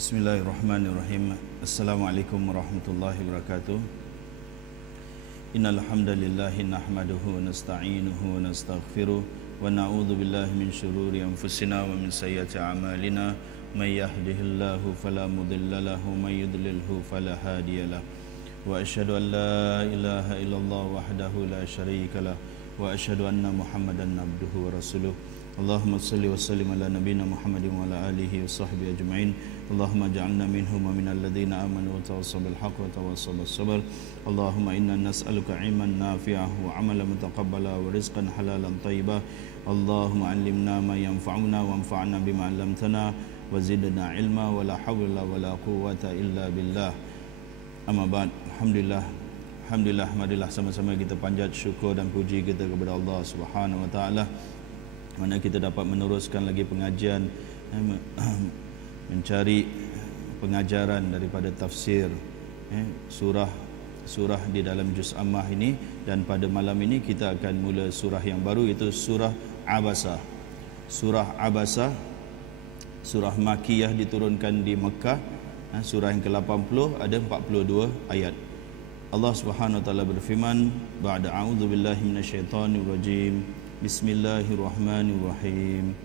Bismillahirrahmanirrahim. Assalamualaikum warahmatullahi wabarakatuh. Innal hamdalillahi nahmaduhu wa nasta'inuhu wa nastaghfiruh wa na'udzu billahi min shururi anfusina wa min sayyiati a'malina. May yahdihillahu fala mudilla lahu wa may yudlilhu fala hadiyalah. Wa asyhadu an la ilaha illallah wahdahu la syarikalah wa asyhadu anna Muhammadan abduhu wa rasuluh. Allahumma salli wa sallim ala nabiyyina Muhammadin wa ala alihi wa sahbihi ajma'in. Allahumma ja'alna minhum wa minal ladzina amanu wa tawassaw bil haqqi wa tawassaw bis sabr. Allahumma inna nas'aluka 'ilman nafi'an wa 'amalan mutaqabbala wa rizqan halalan thayyiban. Allahumma 'allimna ma yanfa'una wa anfa'na bima 'allamtana wa zidna 'ilma wa la hawla wa la quwwata illa billah. Amma ba'd. Alhamdulillah, sama-sama kita panjat syukur dan puji kita kepada Allah Subhanahu wa taala, mana kita dapat meneruskan lagi pengajian, mencari pengajaran daripada tafsir surah di dalam juz Ammah ini. Dan pada malam ini kita akan mula surah yang baru, iaitu surah Abasa. Surah Abasa, surah Makkiyah, diturunkan di Mekah. Surah yang ke-80, ada 42 ayat. Allah Subhanahu wa taala berfirman, ba'da a'udzubillahi minasyaitonir rajim. Bismillahirrahmanirrahim.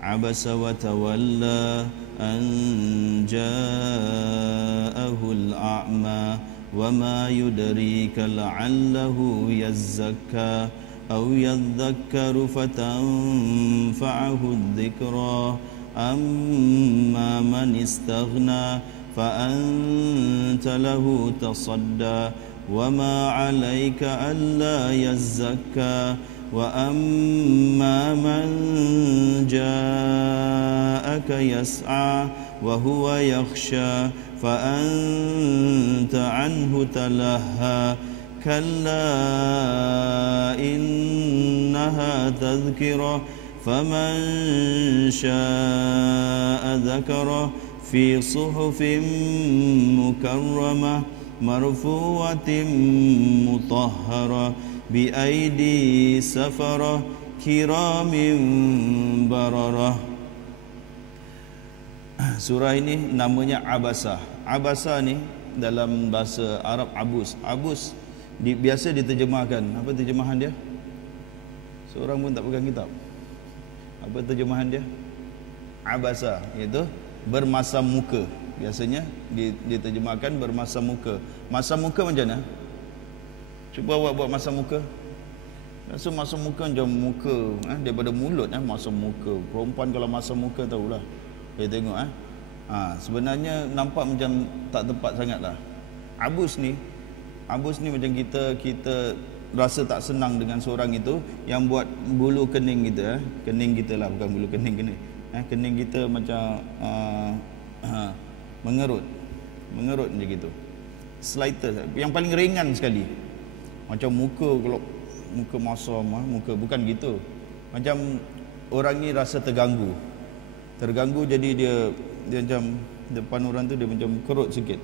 Abasa wa tawalla an ja'ahul a'ma wa ma yudrika la'allahu yazzakka aw yadhakkaru fatanfa'ahu adh-dhikra amma man istaghna fa anta lahu tasadda wa ma 'alaika alla yazzakka wa amma man ja'aka yas'a wa huwa yakhsha fa anta anhu talaha kalla innaha tadhkirah faman sha'a dhakara fi suhufin mukarramah marfu'atin mutahharah bi aidi safarah kiramin bararah. Surah ini namanya Abasa. Abasa ni dalam bahasa Arab abus. Abus biasa diterjemahkan. Apa terjemahan dia? Seorang pun tak pegang kitab. Apa terjemahan dia? Abasa, iaitu bermasam muka. Biasanya diterjemahkan bermasam muka. Masam muka macam mana? Cuba awak buat masam muka. Rasa masam muka macam muka daripada mulut masam muka. Perempuan kalau masam muka tahulah. Dia tengok sebenarnya nampak macam tak tepat sangatlah. Abus ni macam kita rasa tak senang dengan seorang itu yang buat bulu kening kita, kening kita lah, bukan bulu kening. Kening kita macam mengerut macam gitu. Slighter yang paling ringan sekali. Macam muka, kalau muka masam, muka bukan gitu. Macam orang ni rasa terganggu, jadi dia macam depan orang tu dia macam kerut sikit.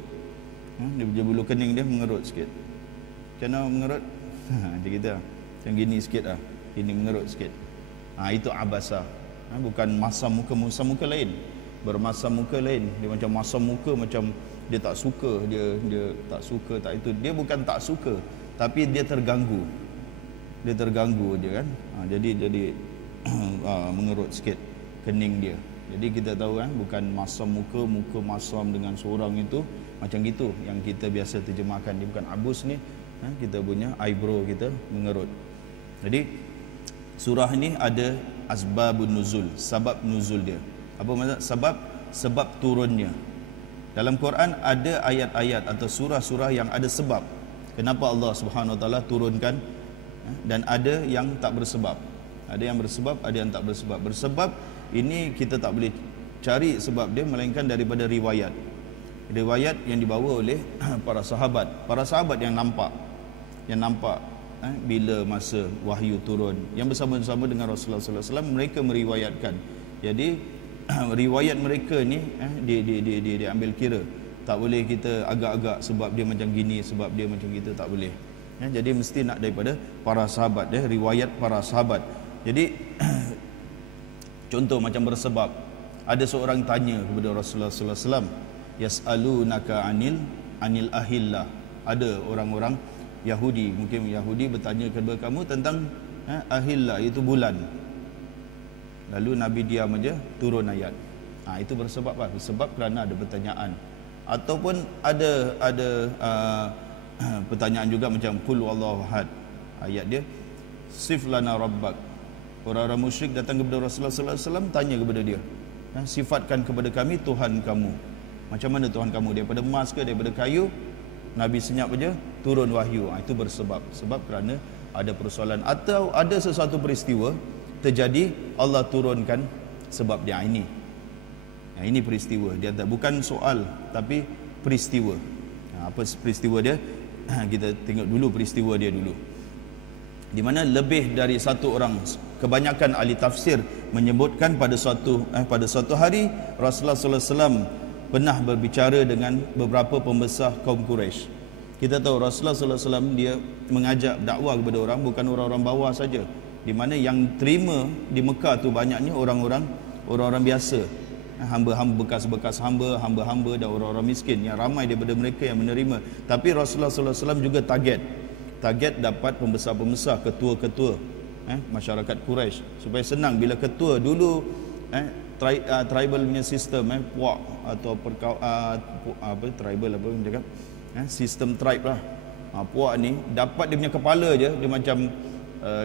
Dia bulu kening dia mengerut sikit. Macam mana mengerut? Macam gitu lah. Macam gini sikit lah. Ini mengerut sikit. Itu abasa. Bukan masam muka. Masam muka lain, bermasam muka lain. Dia macam masam muka, macam dia tak suka, dia tak suka, tak itu. Dia bukan tak suka, tapi dia terganggu. Dia kan. Jadi mengerut sikit kening dia. Jadi kita tahu bukan masam muka masam dengan seorang itu macam gitu yang kita biasa terjemahkan. Dia bukan abus ni. Kita punya eyebrow kita mengerut. Jadi surah ini ada asbabun nuzul, sebab nuzul dia. Apa maksud sebab turunnya? Dalam Quran ada ayat-ayat atau surah-surah yang ada sebab kenapa Allah Subhanahu wa taala turunkan, dan ada yang tak bersebab. Ada yang bersebab, ada yang tak bersebab. Bersebab ini kita tak boleh cari sebab dia melainkan daripada riwayat yang dibawa oleh para sahabat yang nampak bila masa wahyu turun, yang bersama-sama dengan Rasulullah sallallahu alaihi wasallam, mereka meriwayatkan. Jadi riwayat mereka ni diambil kira. Tak boleh kita agak-agak sebab dia macam gini, sebab dia macam gitu, tak boleh. Jadi mesti nak daripada para sahabat, riwayat para sahabat. Jadi contoh macam bersebab, ada seorang tanya kepada Rasulullah sallallahu alaihi wasallam, Yas'alunaka anil ahillah. Ada orang-orang Yahudi, mungkin Yahudi bertanya kepada kamu tentang ahillah, itu bulan. Lalu Nabi diam aja, turun ayat. Itu bersebab apa? Sebab kerana ada pertanyaan. Ataupun ada pertanyaan juga macam qul wallahu ahad. Ayat dia sif lana rabbak. Orang-orang musyrik datang kepada Rasulullah sallallahu alaihi wasallam, tanya kepada dia, sifatkan kepada kami Tuhan kamu. Macam mana Tuhan kamu? Daripada emas ke daripada kayu? Nabi senyap aja, turun wahyu. Itu bersebab. Sebab kerana ada persoalan atau ada sesuatu peristiwa terjadi, Allah turunkan sebab dia. Ini peristiwa dia, bukan soal tapi peristiwa. Apa peristiwa dia? Kita tengok dulu peristiwa dia dulu. Di mana lebih dari satu orang, kebanyakan ahli tafsir menyebutkan pada suatu hari Rasulullah sallallahu alaihi wasallam pernah berbicara dengan beberapa pembesar kaum Quraisy. Kita tahu Rasulullah sallallahu alaihi wasallam dia mengajak dakwah kepada orang, bukan orang-orang bawah saja. Di mana yang terima di Mekah tu banyaknya orang-orang biasa, hamba-hamba, bekas-bekas hamba dan orang-orang miskin, yang ramai daripada mereka yang menerima. Tapi Rasulullah sallallahu alaihi wasallam juga target dapat pembesar-pembesar, ketua-ketua masyarakat Quraisy, supaya senang bila ketua dulu tribal punya sistem, puak atau tribal apa yang cakap, sistem tribe lah. Puak ni dapat dia punya kepala je, dia macam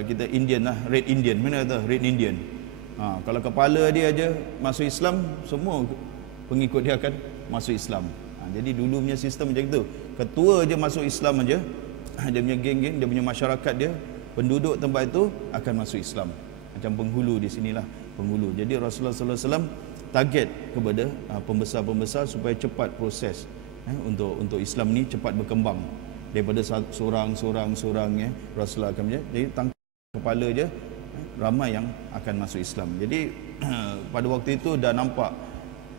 kita Indian lah, Red Indian, mana kata Red Indian. Kalau kepala dia aja masuk Islam, semua pengikut dia akan masuk Islam. Jadi dulu punya sistem macam tu, ketua je masuk Islam aja, dia punya geng-geng, dia punya masyarakat dia, penduduk tempat itu akan masuk Islam. Macam penghulu di sinilah, penghulu. Jadi Rasulullah sallallahu alaihi wasallam target kepada pembesar-pembesar supaya cepat proses untuk Islam ni cepat berkembang. Daripada seorang Rasulullah akan jadi tangkap kepala je, ramai yang akan masuk Islam. Jadi pada waktu itu dah nampak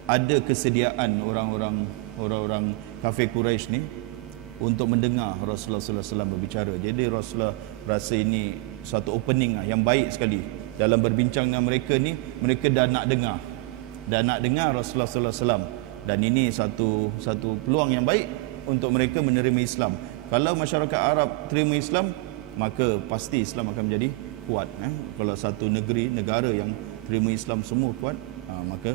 ada kesediaan orang-orang kafir Quraisy ni untuk mendengar Rasulullah sallallahu alaihi wasallam berbicara. Jadi Rasulullah rasa ini satu opening yang baik sekali. Dalam berbincang dengan mereka ni, mereka dah nak dengar Rasulullah sallallahu alaihi wasallam, dan ini satu peluang yang baik untuk mereka menerima Islam. Kalau masyarakat Arab terima Islam, maka pasti Islam akan menjadi kuat. Kalau satu negara yang terima Islam semua kuat, maka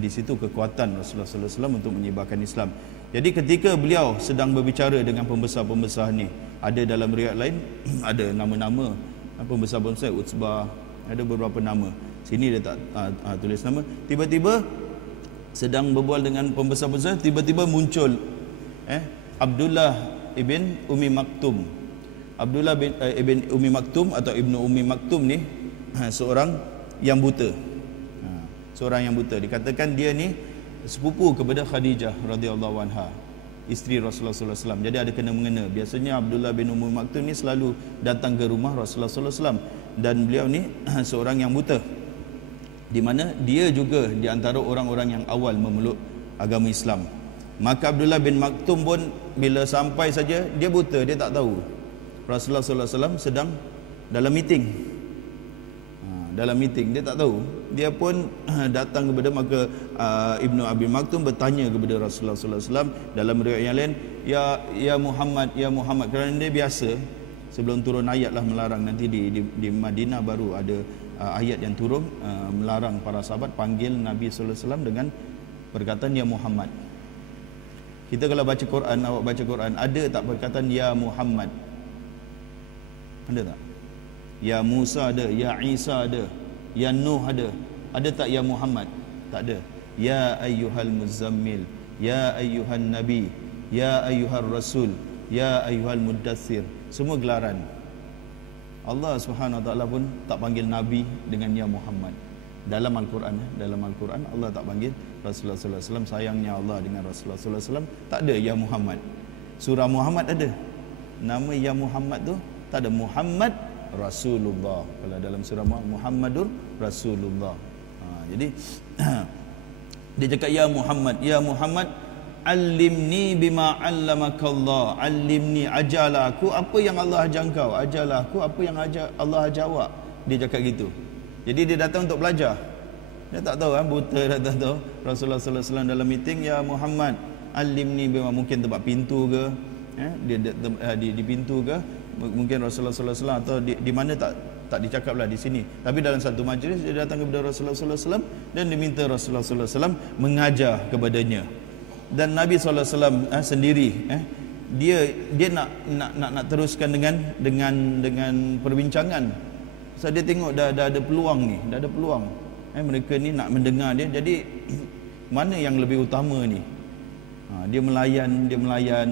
di situ kekuatan Rasulullah sallallahu alaihi wasallam untuk menyebarkan Islam. Jadi ketika beliau sedang berbicara dengan pembesar-pembesar ni, ada dalam riwayat lain ada nama-nama pembesar-pembesar, Utsbah, ada beberapa nama. Sini dia tak tulis nama. Tiba-tiba sedang berbual dengan pembesar-pembesar, tiba-tiba muncul Abdullah ibn Ummi Maktum. Abdullah ibn Ummi Maktum atau Ibnu Ummi Maktum ni seorang yang buta. Seorang yang buta. Dikatakan dia ni sepupu kepada Khadijah radhiyallahu anha, isteri Rasulullah sallallahu alaihi wasallam. Jadi ada kena mengena. Biasanya Abdullah bin Ummi Maktum ni selalu datang ke rumah Rasulullah sallallahu alaihi wasallam, dan beliau ni seorang yang buta, di mana dia juga di antara orang-orang yang awal memeluk agama Islam. Maka Abdullah bin Maktum pun bila sampai saja, dia buta, dia tak tahu Rasulullah sallallahu alaihi wasallam sedang dalam meeting. Dia tak tahu. Dia pun datang kepada, maka Ibnu Abi Maktum bertanya kepada Rasulullah sallallahu alaihi wasallam dalam riwayat yang lain, ya Muhammad, kerana dia biasa sebelum turun ayat lah melarang. Nanti di Madinah baru ada ayat yang turun melarang para sahabat panggil Nabi sallallahu alaihi wasallam dengan perkataan ya Muhammad. Kita kalau baca Quran, awak baca Quran, ada tak perkataan ya Muhammad? Ada tak? Ya Musa ada, ya Isa ada, ya Nuh ada. Ada tak ya Muhammad? Tak ada. Ya ayyuhal muzammil, ya ayyuhan nabi, ya ayyuhar rasul, ya ayyuhal muddathir. Semua gelaran. Allah Subhanahu wa taala pun tak panggil nabi dengan ya Muhammad. Dalam Al-Quran Allah tak panggil Rasulullah sallallahu alaihi wasallam. Sayangnya Allah dengan Rasulullah sallallahu alaihi wasallam tak ada ya Muhammad. Surah Muhammad ada. Nama ya Muhammad tu tak ada. Muhammad Rasulullah. Kalau dalam surah Muhammadur Rasulullah. Jadi dia cakap ya Muhammad allimni bima 'allamakallah. Allimni, ajarlah aku apa yang Allah ajar engkau. Ajarlah aku apa yang Allah ajar awak. Dia cakap gitu. Jadi dia datang untuk belajar. Dia tak tahu buta, dia tak tahu. Rasulullah sallallahu alaihi wasallam dalam meeting, ya Muhammad alimni bima, mungkin tempat pintu ke, di pintu ke, mungkin Rasulullah sallallahu alaihi wasallam, atau di mana tak dicakaplah di sini. Tapi dalam satu majlis dia datang kepada Rasulullah sallallahu alaihi wasallam dan diminta Rasulullah sallallahu alaihi wasallam mengajar kepadanya. Dan Nabi sallallahu alaihi wasallam sendiri dia nak teruskan dengan perbincangan. So dia tengok dah ada peluang ni, dah ada peluang. Mereka ni nak mendengar dia. Jadi mana yang lebih utama ni? Dia melayan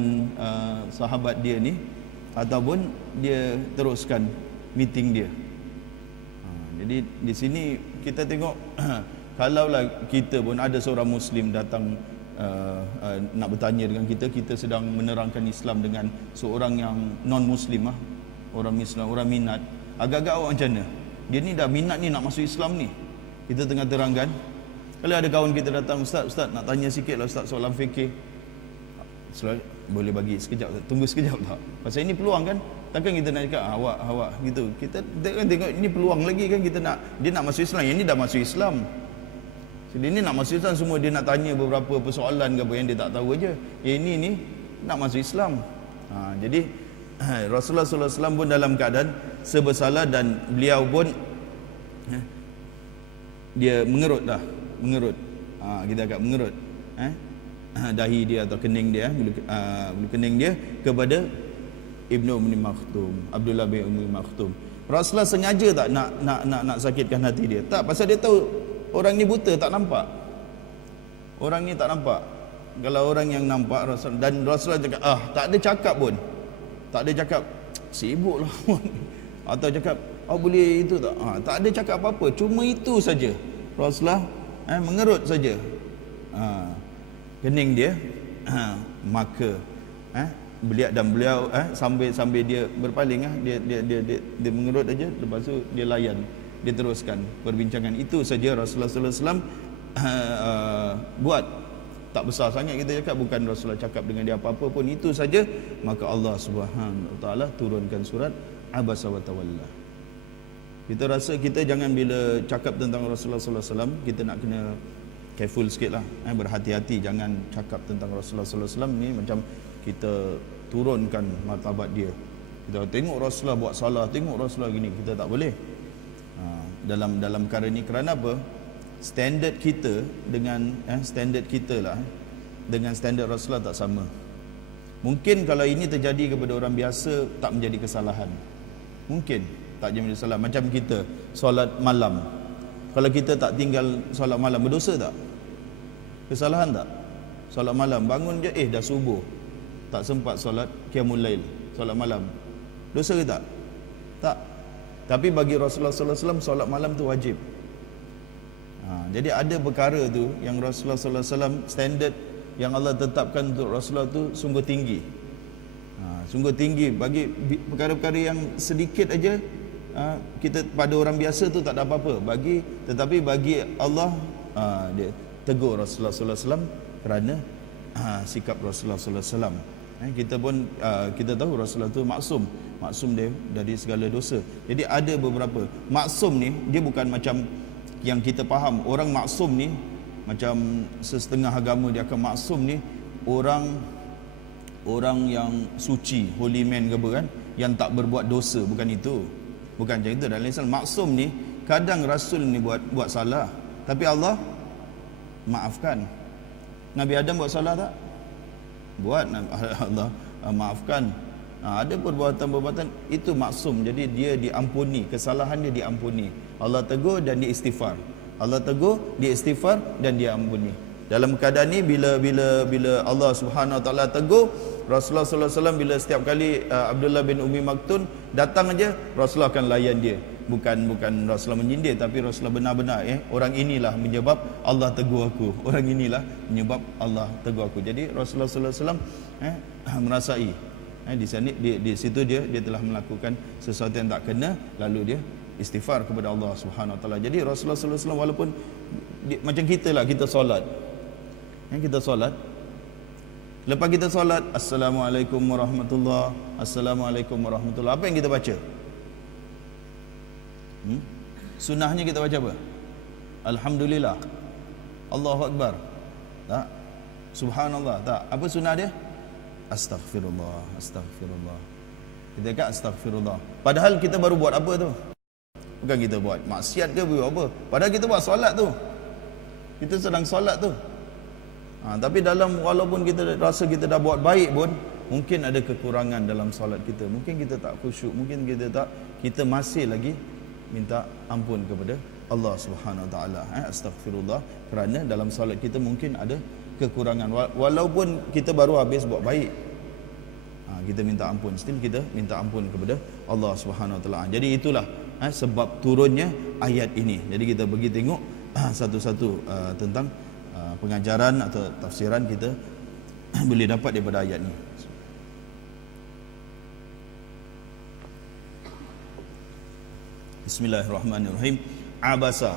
sahabat dia ni, ataupun dia teruskan meeting dia. Jadi di sini kita tengok kalaulah kita pun ada seorang Muslim datang nak bertanya dengan kita sedang menerangkan Islam dengan seorang yang non-Muslim, orang Islam, orang minat, agak-agak awak macam mana? Dia ni dah minat ni nak masuk Islam ni, kita tengah terangkan. Kalau ada kawan kita datang, Ustaz nak tanya sikit lah Ustaz soalan fikir, boleh bagi sekejap, tunggu sekejap tak? Pasal ini peluang kan. Takkan kita nak cakap awak gitu. Kita tengok ini peluang lagi kan, kita nak, dia nak masuk Islam, yang ni dah masuk Islam. Jadi ini nak masuk Islam, semua dia nak tanya beberapa persoalan ke apa yang dia tak tahu aja. Ini nak masuk Islam. Jadi Rasulullah sallallahu alaihi wasallam pun dalam keadaan sebersalah, dan beliau pun dia mengerut. Kita agak mengerut dahi dia atau kening dia, bulu kening dia kepada Ibnu Ummi Maktum, Abdullah bin Ummi Maktum. Rasulullah sengaja tak nak sakitkan hati dia? Tak, pasal dia tahu orang ni buta, tak nampak. Orang ni tak nampak. Kalau orang yang nampak, dan Rasulullah cakap, tak ada cakap pun. Tak ada cakap, sibuklah pun. Atau cakap, boleh itu tak? Tak ada cakap apa-apa, cuma itu saja. Rasulullah mengerut saja kening dia, maka beliau sambil dia berpaling, dia mengerut aja, lepas tu dia layan, dia teruskan perbincangan. Itu saja Rasulullah sallallahu alaihi wasallam buat. Tak besar sangat kita cakap, bukan Rasulullah cakap dengan dia apa-apa pun, itu saja. Maka Allah Subhanahu wa taala turunkan surat Abasa wa Tawalla. Kita rasa kita jangan bila cakap tentang Rasulullah sallallahu alaihi wasallam, kita nak kena careful sikitlah, berhati-hati, jangan cakap tentang Rasulullah sallallahu alaihi wasallam ni macam kita turunkan martabat dia. Kita tengok Rasulullah buat salah, tengok Rasulullah gini, kita tak boleh. Dalam perkara ni, kerana apa? Standard kita dengan standard kita lah dengan standard Rasulullah tak sama. Mungkin kalau ini terjadi kepada orang biasa tak menjadi kesalahan. Mungkin tak jadi kesalahan. Macam kita solat malam, kalau kita tak tinggal solat malam, berdosa tak? Kesalahan tak? Solat malam, bangun je dah subuh, tak sempat solat qiyamul lail, solat malam, dosa ke tak? Tak. Tapi bagi Rasulullah sallallahu alaihi wasallam, solat malam tu wajib. Jadi ada perkara tu yang Rasulullah sallallahu alaihi wasallam, standard yang Allah tetapkan untuk Rasulullah tu sungguh tinggi. Sungguh tinggi. Bagi perkara-perkara yang sedikit aja, kita pada orang biasa tu tak ada apa-apa. Tetapi bagi Allah, dia tegur Rasulullah sallallahu alaihi wasallam kerana sikap Rasulullah sallallahu alaihi wasallam. Kita pun kita tahu Rasulullah tu maksum dia dari segala dosa. Jadi ada beberapa maksum ni, dia bukan macam yang kita faham. Orang maksum ni macam setengah agama dia akan maksum ni orang yang suci, holy man ke apa kan, yang tak berbuat dosa. Bukan itu, bukan macam itu. Dalam Islam maksum ni, kadang Rasul ni buat salah, tapi Allah maafkan. Nabi Adam buat salah tak? Buat. Allah maafkan. Ada perbuatan-perbuatan itu maksum, jadi dia diampuni, kesalahan dia diampuni. Allah tegur dan dia istighfar. Allah tegur, dia istighfar dan dia ampuni. Dalam keadaan ni, bila Allah Subhanahu wa taala tegur Rasulullah sallallahu alaihi wasallam, bila setiap kali Abdullah bin Ummi Maktum datang aja, Rasulullah akan layan dia. Bukan Rasulullah menyindir, tapi Rasulullah benar-benar orang inilah menyebab Allah tegur aku. Orang inilah menyebab Allah tegur aku. Jadi Rasulullah sallallahu alaihi wasallam merasai di situ dia telah melakukan sesuatu yang tak kena, lalu dia istighfar kepada Allah Subhanahu wa taala. Jadi Rasulullah sallallahu alaihi wasallam, walaupun macam kita lah, kita solat. Kita solat, lepas kita solat, Assalamualaikum warahmatullahi, Assalamualaikum warahmatullahi, apa yang kita baca? Sunnahnya kita baca apa? Alhamdulillah, Allahu Akbar. Tak? Subhanallah. Tak. Apa sunnah dia? Astaghfirullah, astaghfirullah. Kita kata astaghfirullah. Padahal kita baru buat apa tu? Bukan kita buat maksiat ke buat apa? Padahal kita buat solat tu. Kita sedang solat tu. Tapi dalam walaupun kita rasa kita dah buat baik pun, mungkin ada kekurangan dalam solat kita. Mungkin kita tak khusyuk, mungkin kita masih lagi minta ampun kepada Allah Subhanahu Wa Taala. Astaghfirullah, kerana dalam solat kita mungkin ada kekurangan. Walaupun kita baru habis buat baik, kita minta ampun, still kita minta ampun kepada Allah Subhanahu Wa Taala. Jadi itulah sebab turunnya ayat ini. Jadi kita pergi tengok satu-satu tentang pengajaran atau tafsiran kita boleh dapat daripada ayat ni. Bismillahirrahmanirrahim. Abasa.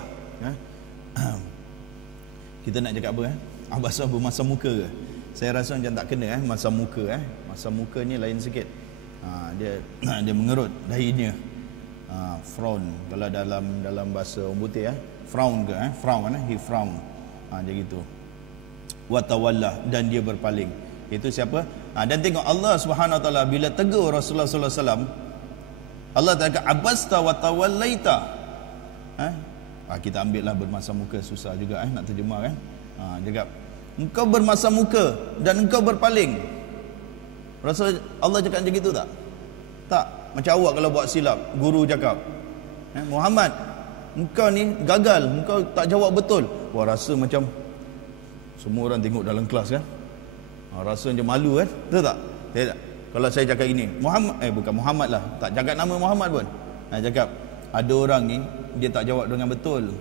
Kita nak cakap apa? Abasa bermasam muka ke? Saya rasa macam tak kena masam muka. Masam muka ni lain sikit. Dia mengerut dahinya. Frown kalau dalam bahasa orang putih frown ke frown he frown. Dia gitu. Wa tawalla, dan dia berpaling. Itu siapa? Dan tengok Allah Subhanahu Wa Taala bila tegur Rasulullah sallallahu alaihi wasallam, Allah tak kata abasta wa tawallaita. Kita ambil lah bermasam muka, susah juga nak terjemah kan. Cakap engkau bermasam muka dan engkau berpaling. Rasul Allah cakap macam gitu tak? Tak. Macam awak kalau buat silap, guru cakap, Muhammad, engkau ni gagal, engkau tak jawab betul. Wah, rasa macam semua orang tengok dalam kelas kan. Rasa macam malu kan? Betul tak? Tak. Kalau saya cakap ini, Muhammad, bukan Muhammad lah, tak cakap nama Muhammad pun. Cakap, ada orang ni, dia tak jawab dengan betul.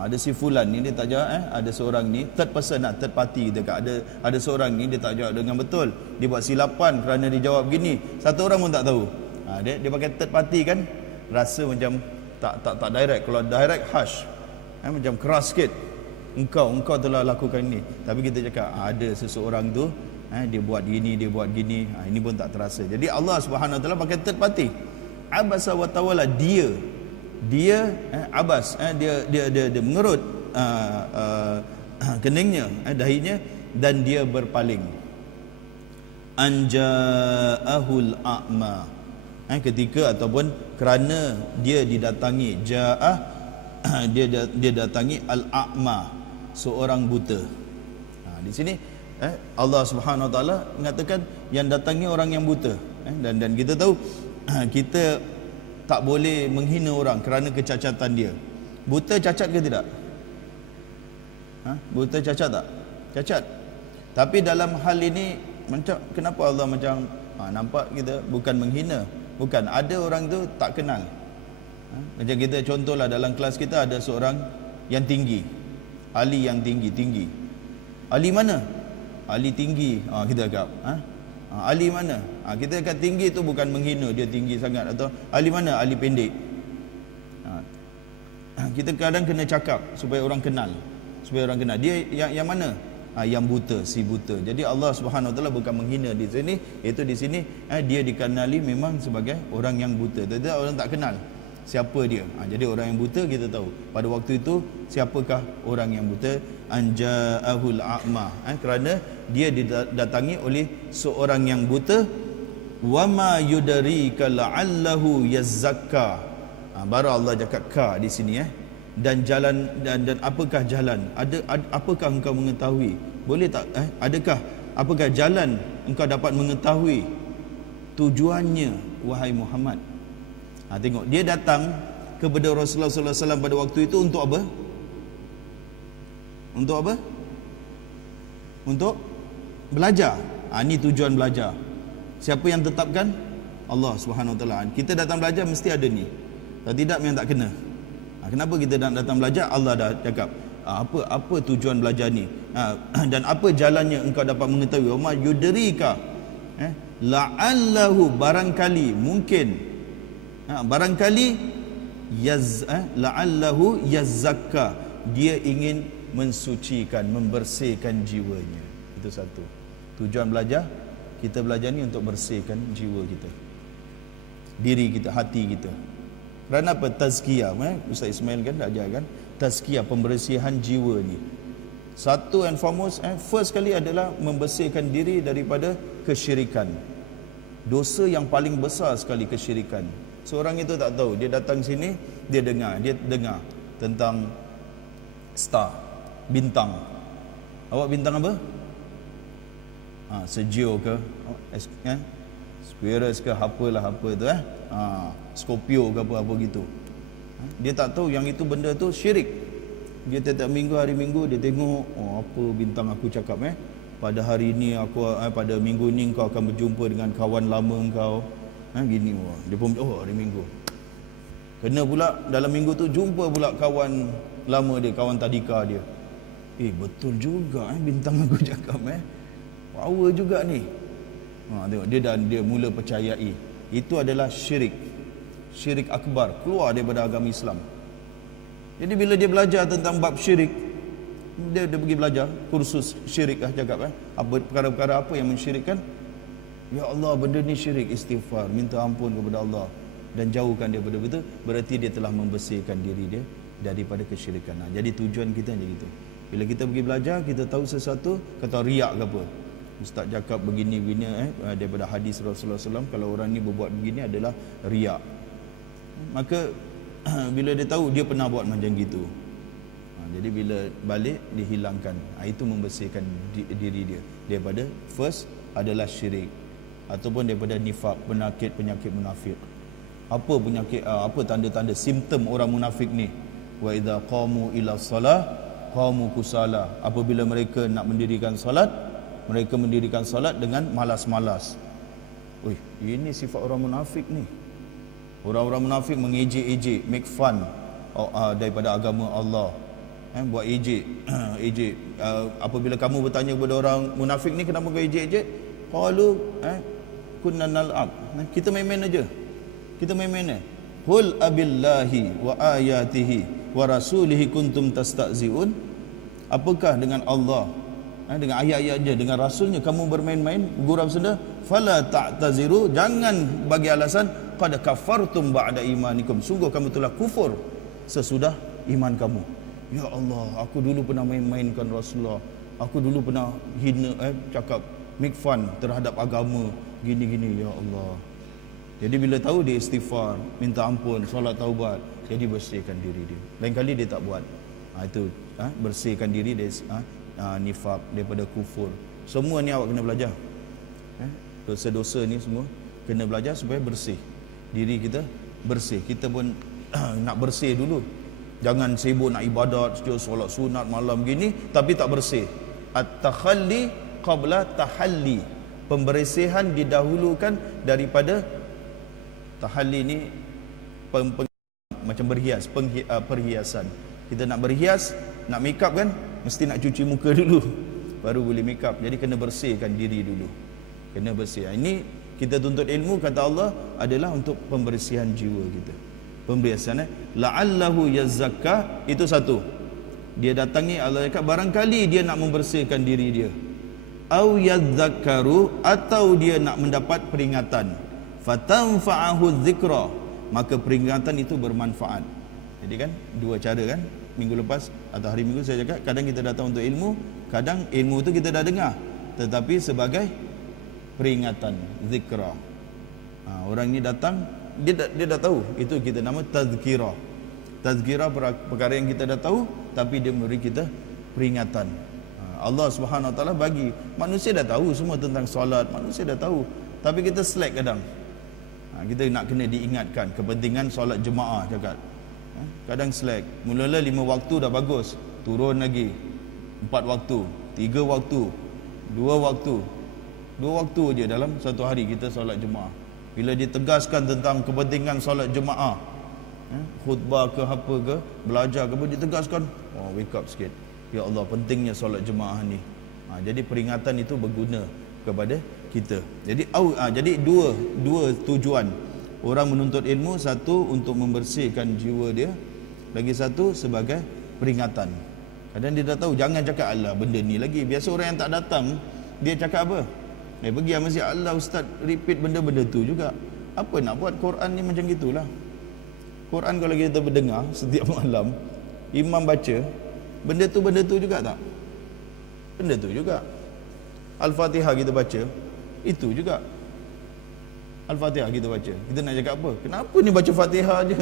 Ada si fulan ni, dia tak jawab, ada seorang ni, third person third party kita kata. Ada seorang ni, dia tak jawab dengan betul. Dia buat silapan kerana dia jawab begini. Satu orang pun tak tahu. Dia pakai third party kan, rasa macam tak direct. Kalau direct, harsh. Macam keras sikit. Engkau telah lakukan ini. Tapi kita cakap, ada seseorang tu, dia buat gini, dia buat gini. Ini pun tak terasa. Jadi Allah Subhanahu Wa Taala pakai third party. Abasa wa tawalla, dia abas, dia mengerut keningnya, dahinya, dan dia berpaling. Anja'ahul a'ma, ketika ataupun kerana dia didatangi, dia datangi al-a'ma, seorang buta. Di sini Allah Subhanahu Wa Taala mengatakan yang datangi orang yang buta, dan kita tahu kita tak boleh menghina orang kerana kecacatan dia. Buta cacat ke tidak? Buta cacat tak? Cacat. Tapi dalam hal ini macam kenapa Allah macam nampak kita bukan menghina, bukan, ada orang tu tak kenal. Macam kita contohlah dalam kelas kita ada seorang yang tinggi, ahli yang tinggi. Ahli mana? Ahli tinggi. Kita cakap, ahli mana? Kita kata tinggi tu bukan menghina dia tinggi sangat, atau ahli mana? Ahli pendek. Kita kadang kena cakap supaya orang kenal. Dia yang mana? Yang buta, si buta. Jadi Allah Subhanahu Wa Taala bukan menghina di sini, iaitu di sini dia dikenali memang sebagai orang yang buta. Tidak, orang tak kenal siapa dia. Jadi orang yang buta kita tahu. Pada waktu itu siapakah orang yang buta? Anja'ahul a'ma, kerana dia didatangi oleh seorang yang buta. Wama yudarika la'allahu yazzakka. Baru Allah cakap ka di sini dan jalan, dan apakah jalan? Apakah engkau mengetahui? Boleh tak adakah apakah jalan engkau dapat mengetahui tujuannya, wahai Muhammad? Tengok, dia datang kepada Rasulullah sallallahu alaihi wasallam pada waktu itu untuk apa? Untuk apa? Untuk belajar. Ini tujuan belajar. Siapa yang tetapkan? Allah Subhanahu Wa Taala. Kita datang belajar mesti ada ni. Kalau tidak memang tak kena. Kenapa kita datang belajar? Allah dah cakap apa tujuan belajar ni, dan apa jalannya engkau dapat mengetahui. Wa ma yudrika la'allahu, barangkali, mungkin, barangkali la'allahu yazzakka, dia ingin mensucikan, membersihkan jiwanya. Itu satu tujuan belajar. Kita belajar ni untuk bersihkan jiwa kita, diri kita, hati kita. Kerana apa? Tazkiyah. Ustaz Ismail kan dah ajar kan, tazkiyah, pembersihan jiwa ni. Satu and foremost, first kali adalah membersihkan diri daripada kesyirikan. Dosa yang paling besar sekali kesyirikan. Seorang itu tak tahu, dia datang sini, dia dengar tentang star, bintang. Awak bintang apa? Sejio ke, Squirrus ke, apa tu, Scorpio ke apa gitu. Dia tak tahu yang itu benda tu syirik. Dia tiap minggu, hari minggu dia tengok, apa bintang aku cakap, pada hari ini pada minggu ni kau akan berjumpa dengan kawan lama kau, gini. Dia pun hari minggu kena pula dalam minggu tu jumpa pula kawan lama dia, kawan tadika dia. Betul juga bintang aku cakap, power juga ni. Tengok dia mula percayai. Itu adalah syirik akbar, keluar daripada agama Islam. Jadi bila dia belajar tentang bab syirik, dia pergi belajar kursus syirik cakap apa perkara-perkara apa yang mensyirikkan. Ya Allah, benda ni syirik, istighfar, minta ampun kepada Allah dan jauhkan dia daripada itu. Berarti dia telah membersihkan diri dia daripada kesyirikan. Jadi tujuan kita macam itu. Bila kita pergi belajar, kita tahu sesuatu, kata riak ke apa, ustaz cakap begini-begini daripada hadis Rasulullah SAW, kalau orang ni berbuat begini adalah riak. Maka bila dia tahu, dia pernah buat macam gitu, jadi bila balik dihilangkan. Itu membersihkan diri dia daripada first adalah syirik, ataupun daripada nifak, penyakit munafik. Apa penyakit, apa tanda-tanda simptom orang munafik ni? Wa idza qamu ila salah qamu kusala. Apabila mereka nak mendirikan solat, mereka mendirikan solat dengan malas-malas. Ini sifat orang munafik ni. Orang-orang munafik mengejek-ejek, make fun daripada agama Allah. Buat ejek. Apabila kamu bertanya kepada orang munafik ni, kenapa kau ejek-ejek? Qalu kunna nal'ab. Kita main-main aja. Kita main-main. Qul abillahi wa ayatihi wa rasulihi kuntum tastahzi'un. Apakah dengan Allah, dengan ayat-ayatnya, dengan rasulnya kamu bermain-main, gurau senda? Fala ta'taziru, jangan bagi alasan, qad kafartum ba'da imanikum, sungguh kamu telah kufur sesudah iman kamu. Ya Allah, aku dulu pernah main-mainkan Rasulullah, aku dulu pernah hina, cakap make fun terhadap agama gini-gini. Ya Allah. Jadi bila tahu, dia istighfar, minta ampun, solat taubat, jadi bersihkan diri dia. Lain kali dia tak buat. Itu bersihkan diri dari nifak, daripada kufur. Semua ni awak kena belajar. Dosa-dosa ni semua kena belajar supaya bersih. Diri kita bersih. Kita pun nak bersih dulu. Jangan sibuk nak ibadat, setiap solat sunat malam gini tapi tak bersih. At-takhalli qabla tahalli. Pembersihan didahulukan daripada tahalli ni, macam berhias, perhiasan. Kita nak berhias, nak make up kan, mesti nak cuci muka dulu baru boleh make up. Jadi kena bersihkan diri dulu. Kena bersih. Ini kita tuntut ilmu, kata Allah, adalah untuk pembersihan jiwa kita. Pembersihan la'allahu yazakka, itu satu. Dia datangi, Allah cakap barangkali dia nak membersihkan diri dia. Au yadzakkaru, atau dia nak mendapat peringatan. Fatanfa'ahu dzikra, maka peringatan itu bermanfaat. Jadi kan dua cara kan. Minggu lepas atau hari Minggu saya cakap, kadang kita datang untuk ilmu, kadang ilmu itu kita dah dengar tetapi sebagai peringatan, zikra. Orang ni datang, dia dah tahu, itu kita nama tazkirah. Tazkirah perkara yang kita dah tahu tapi dia memberi kita peringatan. Allah Subhanahu Wa Taala bagi, manusia dah tahu semua tentang solat, manusia dah tahu, tapi kita slack kadang. Kita nak kena diingatkan kepentingan solat jemaah cakap. Kadang slack. Mula-mula 5 waktu dah bagus, turun lagi 4 waktu, 3 waktu, 2 waktu. 2 waktu je dalam satu hari kita solat jemaah. Bila ditegaskan tentang kepentingan solat jemaah, khutbah ke apa ke, belajar ke apa, ditegaskan, wake up sikit. Ya Allah, pentingnya solat jemaah ni. Jadi peringatan itu berguna kepada kita. Jadi dua tujuan orang menuntut ilmu. Satu, untuk membersihkan jiwa dia. Lagi satu, sebagai peringatan. Kadang dia dah tahu, jangan cakap Allah benda ni lagi. Biasa orang yang tak datang, dia cakap apa? Pergi masjid, Allah ustaz repeat benda-benda tu juga. Apa nak buat? Quran ni macam gitulah. Quran kalau kita berdengar setiap malam, imam baca, benda tu juga tak? benda tu juga. Al-Fatihah kita baca, itu juga. Al-Fatihah kita baca. Kita nak cakap apa? Kenapa ni baca Fatihah je?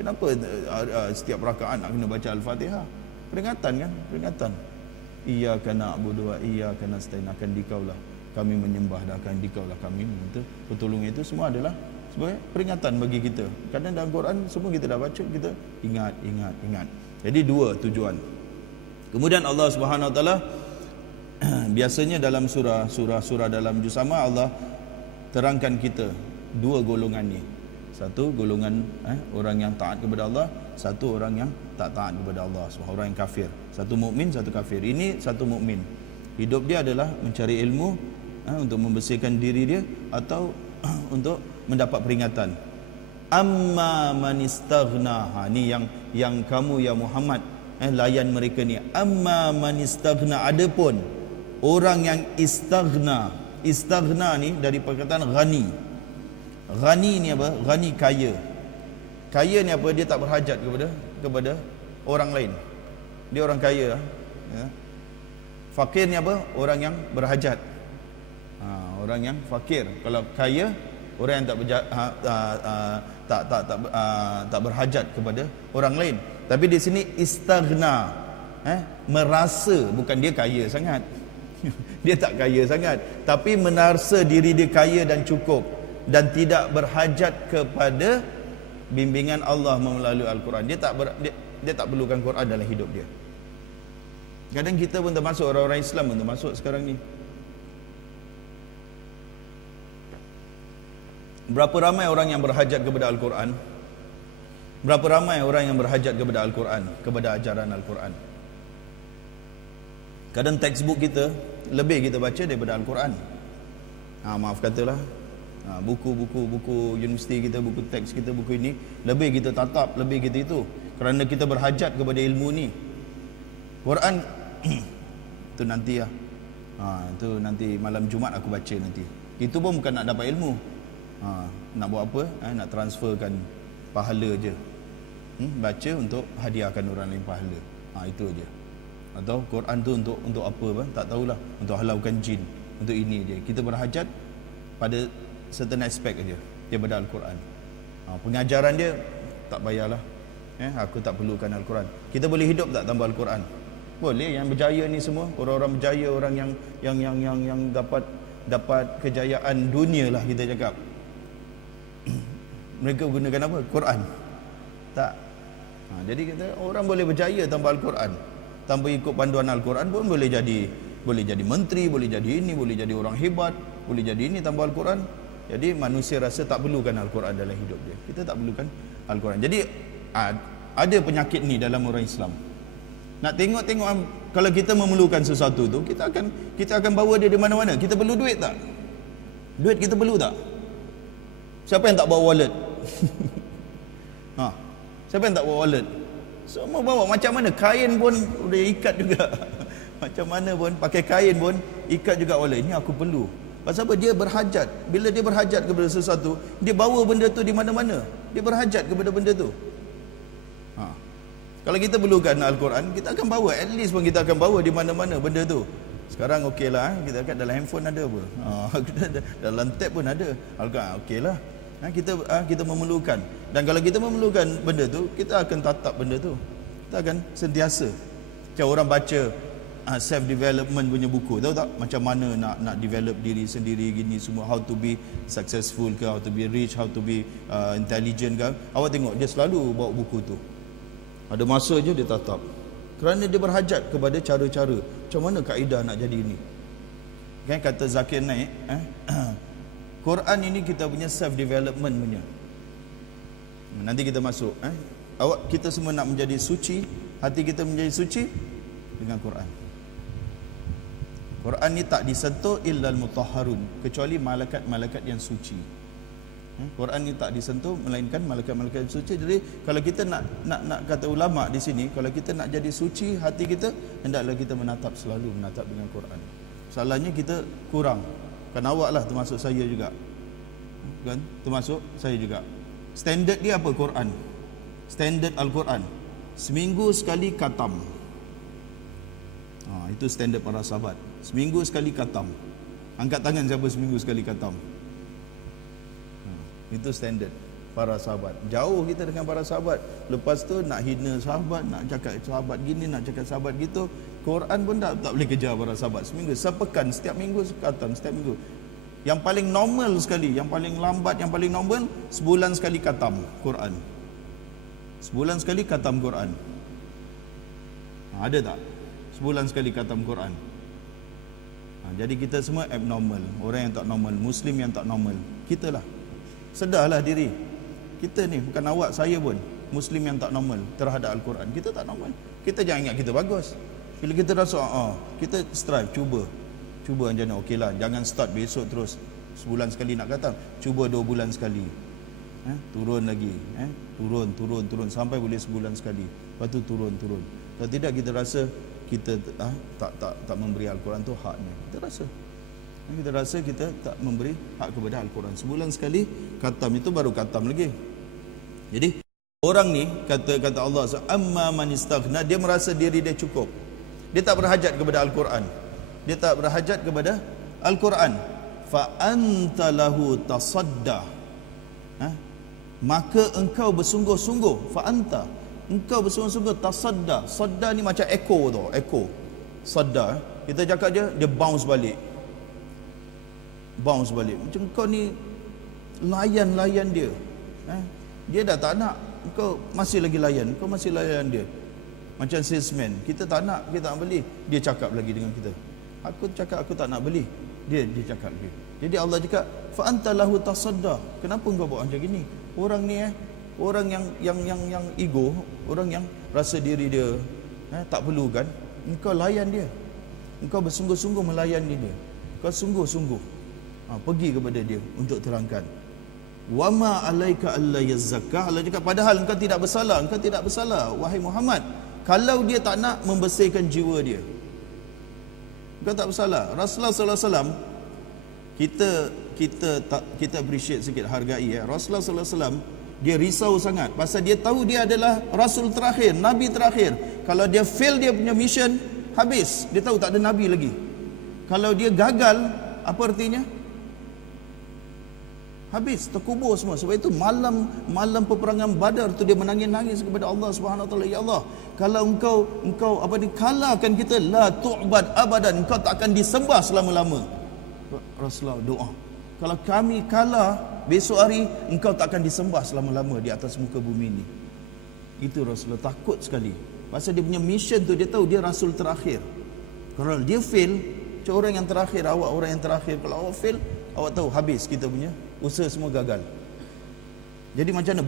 Kenapa setiap rakaat nak kena baca Al-Fatihah? Peringatan kan? Peringatan. Iyyaka na'budu wa iyyaka nasta'in, akan dikaulah kami menyembah dan akan dikaulah kami meminta pertolongan. Itu semua adalah sebagai peringatan bagi kita. Kadang dalam Quran semua kita dah baca, kita ingat. Jadi dua tujuan. Kemudian Allah Subhanahu Wa Taala biasanya dalam surah dalam juz amma Allah terangkan kita dua golongan ni. Satu golongan orang yang taat kepada Allah, satu orang yang tak taat kepada Allah, orang yang kafir. Satu mukmin, satu kafir. Ini satu mukmin. Hidup dia adalah mencari ilmu untuk membersihkan diri dia atau untuk mendapat peringatan. Amma man istaghna. Ni yang kamu ya Muhammad layan mereka ni. Amma man istaghna, adapun orang yang istaghna. Istaghna ni dari perkataan ghani. Ghani ni apa? Ghani kaya. Kaya ni apa? Dia tak berhajat kepada orang lain. Dia orang kaya. Ya. Fakir ni apa? Orang yang berhajat. Orang yang fakir. Kalau kaya, orang yang tak berhajat kepada orang lain. Tapi di sini istaghna, merasa, bukan dia kaya sangat. Dia tak kaya sangat, tapi merasa diri dia kaya dan cukup dan tidak berhajat kepada bimbingan Allah melalui Al-Quran. Dia tak perlukan Quran dalam hidup dia. Kadang kita pun termasuk orang-orang Islam pun termasuk sekarang ni. Berapa ramai orang yang berhajat kepada Al-Quran? Berapa ramai orang yang berhajat kepada Al-Quran, kepada ajaran Al-Quran? Kadang textbook kita lebih kita baca daripada Al-Quran. Maaf katalah, buku universiti kita, buku teks kita, buku ini lebih kita tatap, lebih kita itu, kerana kita berhajat kepada ilmu ni. Quran tu nanti lah. Tu nanti malam Jumaat aku baca nanti. Itu pun bukan nak dapat ilmu. Nak buat apa? Nak transferkan pahala je. Baca untuk hadiahkan orang lain pahala. Itu aja. Atau Quran tu untuk apa? Tak tahulah. Untuk halaukan jin, untuk ini je. Kita berhajat pada certain aspect aja daripada Al-Quran. Pengajaran dia tak payahlah. Aku tak perlukan Al-Quran. Kita boleh hidup tak tanpa Al-Quran? Boleh. Yang berjaya ni semua orang-orang berjaya, orang yang dapat kejayaan dunia lah kita cakap. Mereka gunakan apa? Quran. Tak. Jadi kita orang boleh berjaya tanpa Al-Quran. Tanpa ikut panduan Al-Quran pun boleh jadi menteri, boleh jadi ini, boleh jadi orang hebat, boleh jadi ini tanpa Al-Quran. Jadi manusia rasa tak perlukan Al-Quran dalam hidup dia. Kita tak perlukan Al-Quran. Jadi ada penyakit ni dalam orang Islam. Nak tengok kalau kita memerlukan sesuatu tu, kita akan bawa dia di mana-mana. Kita perlu duit tak? Duit kita perlu tak? Siapa yang tak bawa wallet? Siapa yang tak bawa wallet? Semua bawa. Macam mana? Kain pun udah ikat juga. Macam mana pun pakai kain pun ikat juga wallet. Ini aku perlu. Pasal apa? Dia berhajat. Bila dia berhajat kepada sesuatu, dia bawa benda tu di mana-mana. Dia berhajat kepada benda tu. Kalau kita perlukan Al-Quran, kita akan bawa. At least pun kita akan bawa di mana-mana benda tu. Sekarang okey lah. Kita kat dalam handphone ada apa? Dalam tab pun ada Al-Quran. Okey lah. Kita memerlukan. Dan kalau kita memerlukan benda tu, kita akan tatap benda tu. Kita akan sentiasa. Macam orang baca self development punya buku, tahu tak macam mana nak develop diri sendiri gini semua, how to be successful ke, how to be rich, how to be intelligent ke. Awak tengok dia selalu bawa buku tu. Ada masa je dia tatap. Kerana dia berhajat kepada cara-cara macam mana kaedah nak jadi ini. Kan kata Zakir Naik, Quran ini kita punya self development punya. Nanti kita masuk, kita semua nak menjadi suci, hati kita menjadi suci dengan Quran. Quran ni tak disentuh illal mutahharun, kecuali malaikat-malaikat yang suci. Quran ni tak disentuh melainkan malaikat-malaikat yang suci. Jadi kalau kita nak kata ulama di sini, kalau kita nak jadi suci hati kita, hendaklah kita selalu menatap dengan Quran. Salahnya kita kurang. Kan awak lah termasuk saya juga. Kan? Termasuk saya juga. Standard dia apa Quran? Standard Al-Quran. Seminggu sekali khatam. Itu standard para sahabat. Seminggu sekali khatam. Angkat tangan siapa seminggu sekali khatam. Itu standard para sahabat. Jauh kita dengan para sahabat. Lepas tu nak hina sahabat, nak cakap sahabat gini, nak cakap sahabat gitu. Quran pun tak boleh kejar para sahabat. Seminggu, sepekan, setiap minggu khatam, setiap minggu. Yang paling normal sekali, yang paling lambat, yang paling normal, sebulan sekali khatam Quran. Sebulan sekali khatam Quran. Ada tak? Sebulan sekali khatam Quran. Jadi kita semua abnormal. Orang yang tak normal, Muslim yang tak normal, kita lah. Sedarlah diri. Kita ni, bukan awak, saya pun Muslim yang tak normal terhadap Al-Quran. Kita tak normal. Kita jangan ingat kita bagus. Bila kita rasa kita strive, cuba macam mana, okey lah. Jangan start besok terus sebulan sekali nak khatam. Cuba 2 bulan sekali, turun lagi, turun sampai boleh sebulan sekali. Lepas tu turun. Kalau tidak kita rasa kita tak memberi Al-Quran tu haknya. Kita rasa kita tak memberi hak kepada Al-Quran. Sebulan sekali khatam, itu baru khatam lagi. Jadi orang ni kata Allah, amma man istaghna, dia merasa diri dia cukup. Dia tak berhajat kepada Al-Quran. Dia tak berhajat kepada Al-Quran. Fa anta lahu tasadda. Maka engkau bersungguh-sungguh, fa anta, engkau bersungguh-sungguh tasadda. Sadda ni macam echo tau, echo. Sadda, kita cakap dia bounce balik. Macam kau ni layan dia. Dia dah tak nak, kau masih lagi layan. Kau masih layan dia. Macam salesman, kita tak nak, kita tak beli, dia cakap lagi dengan kita. Aku cakap aku tak nak beli, dia cakap lagi. Jadi Allah cakap, fa anta lahu tasadda. Kenapa kau buat macam gini? Orang ni orang yang ego, orang yang rasa diri dia tak perlu kan, engkau layan dia. Engkau bersungguh-sungguh melayani dia. Kau sungguh-sungguh pergi kepada dia untuk terangkan. Wa ma alaika alla yazakka. Allah cakap, padahal engkau tidak bersalah wahai Muhammad, kalau dia tak nak membersihkan jiwa dia. Engkau tak bersalah. Rasulullah sallallahu alaihi wasallam, kita appreciate sikit, hargai Rasulullah sallallahu alaihi wasallam, dia risau sangat pasal dia tahu dia adalah rasul terakhir, nabi terakhir. Kalau dia fail dia punya mission, habis. Dia tahu tak ada nabi lagi. Kalau dia gagal, apa artinya? Habis, terkubur semua. Sebab itu malam peperangan Badar tu dia menangis-nangis kepada Allah Subhanahu Wa Taala, ya Allah, kalau engkau kalahkan kita, la tu'bad abadan, engkau tak akan disembah selama-lama. Rasulullah doa, kalau kami kalah besok hari, engkau tak akan disembah selama-lama di atas muka bumi ini. Itu Rasulullah takut sekali. Pasal dia punya mission tu, dia tahu dia rasul terakhir. Kalau dia fail, macam orang yang terakhir, awak orang yang terakhir, kalau awak fail, awak tahu habis kita punya usaha semua gagal. Jadi macam mana,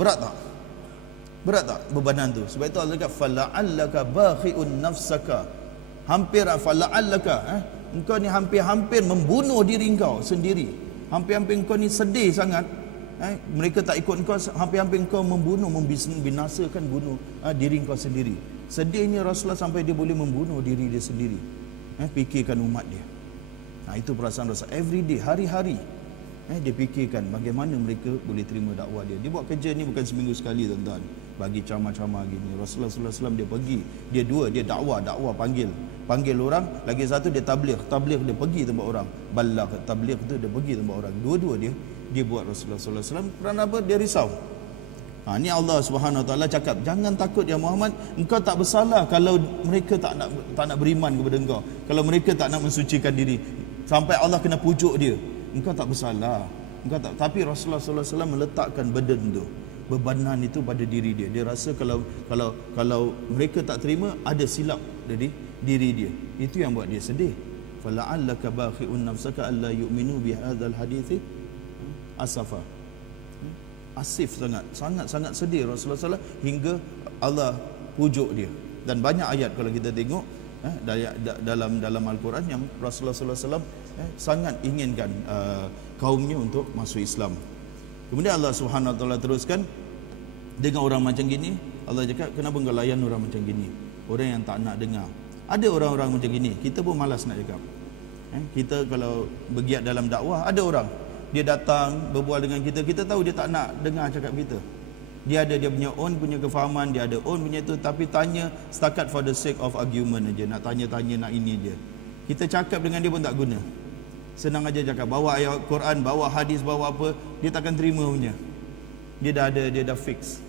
berat tak bebanan tu? Sebab itu Allah kata fala'allaka bakhi'un nafsaka, hampir fala'allaka, engkau ni hampir-hampir membunuh diri engkau sendiri. Hampir-hampir engkau ni sedih sangat, mereka tak ikut engkau, hampir-hampir engkau membinasakan bunuh diri engkau sendiri. Sedihnya Rasulullah sampai dia boleh membunuh diri dia sendiri. Fikirkan umat dia. Itu perasaan Rasul. Every day, hari-hari dia fikirkan bagaimana mereka boleh terima dakwah dia. Dia buat kerja ni bukan seminggu sekali, tuan-tuan. Bagi ceramah-ceramah gini, Rasulullah sallallahu alaihi wasallam dia pergi, dia dakwah panggil orang, lagi satu dia tabligh dia pergi tempat orang, balagh tabligh tu dia pergi tempat orang. Dua-dua dia buat. Rasulullah sallallahu alaihi wasallam kerana apa? Dia risau. Ni Allah Subhanahu Wa Taala cakap, jangan takut ya Muhammad, engkau tak bersalah kalau mereka tak nak beriman kepada engkau, kalau mereka tak nak mensucikan diri sampai Allah kena pujuk dia. Engkau tak bersalah. Tapi Rasulullah sallallahu alaihi wasallam meletakkan burden tu, bebanan itu pada diri dia. Dia rasa kalau mereka tak terima, ada silap dari diri dia. Itu yang buat dia sedih. Fala'allaka bakhi'un nafsaka alla yu'minu bihadzal hadithi asafa. Asif sangat sedih Rasulullah sallallahu alaihi wasallam hingga Allah pujuk dia. Dan banyak ayat kalau kita tengok dalam Al-Quran yang Rasulullah sallallahu alaihi wasallam sangat inginkan kaumnya untuk masuk Islam. Kemudian Allah Subhanahu Wa Taala teruskan, dengan orang macam gini Allah cakap, kenapa engkau layan orang macam gini, orang yang tak nak dengar. Ada orang-orang macam gini, kita pun malas nak cakap. Kita kalau bergiat dalam dakwah, ada orang dia datang berbual dengan kita, kita tahu dia tak nak dengar cakap kita. Dia ada dia punya own punya kefahaman, dia ada own punya itu, tapi tanya setakat for the sake of argument aja, nak tanya-tanya, nak ini je. Kita cakap dengan dia pun tak guna. Senang aja cakap, bawa ayat Quran, bawa hadis, bawa apa, dia takkan terima punya. Dia dah ada, dia dah fix.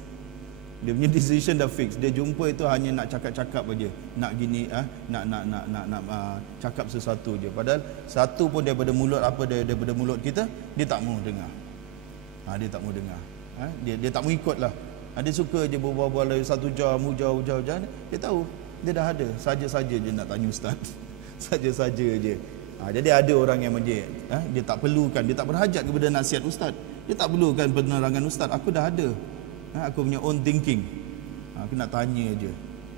Dia punya decision dah fix. Dia jumpa itu hanya nak cakap-cakap aja, nak gini, nak cakap sesuatu je. Padahal satu pun daripada mulut apa daripada mulut kita, dia tak mau dengar. Dia tak mau dengar. Dia tak mau ikut lah. Dia suka je berbual-bual 1 jam, hujau. Dia tahu, dia dah ada. Saja-saja je nak tanya ustaz. Saja-saja je. Jadi ada orang yang dia tak perlukan, dia tak berhajat kepada nasihat ustaz. Dia tak perlukan penerangan ustaz. Aku dah ada. Aku punya own thinking. Aku nak tanya je.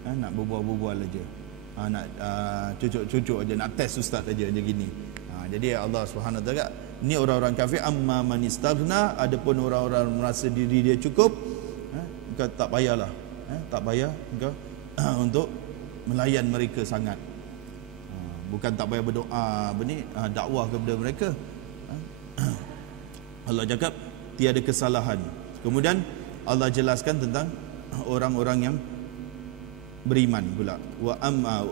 Nak berbual-bual aja. Nak cucuk-cucuk aja, nak test ustaz aja gini. Jadi Allah Subhanahu Wa Taala, ni orang-orang kafir, amma man istaghna, adapun orang-orang merasa diri dia cukup, kau tak payahlah, tak payah kau untuk melayan mereka sangat. Bukan tak payah berdoa, dakwah kepada mereka. Allah cakap tiada kesalahan. Kemudian Allah jelaskan tentang orang-orang yang beriman pula. Wa amma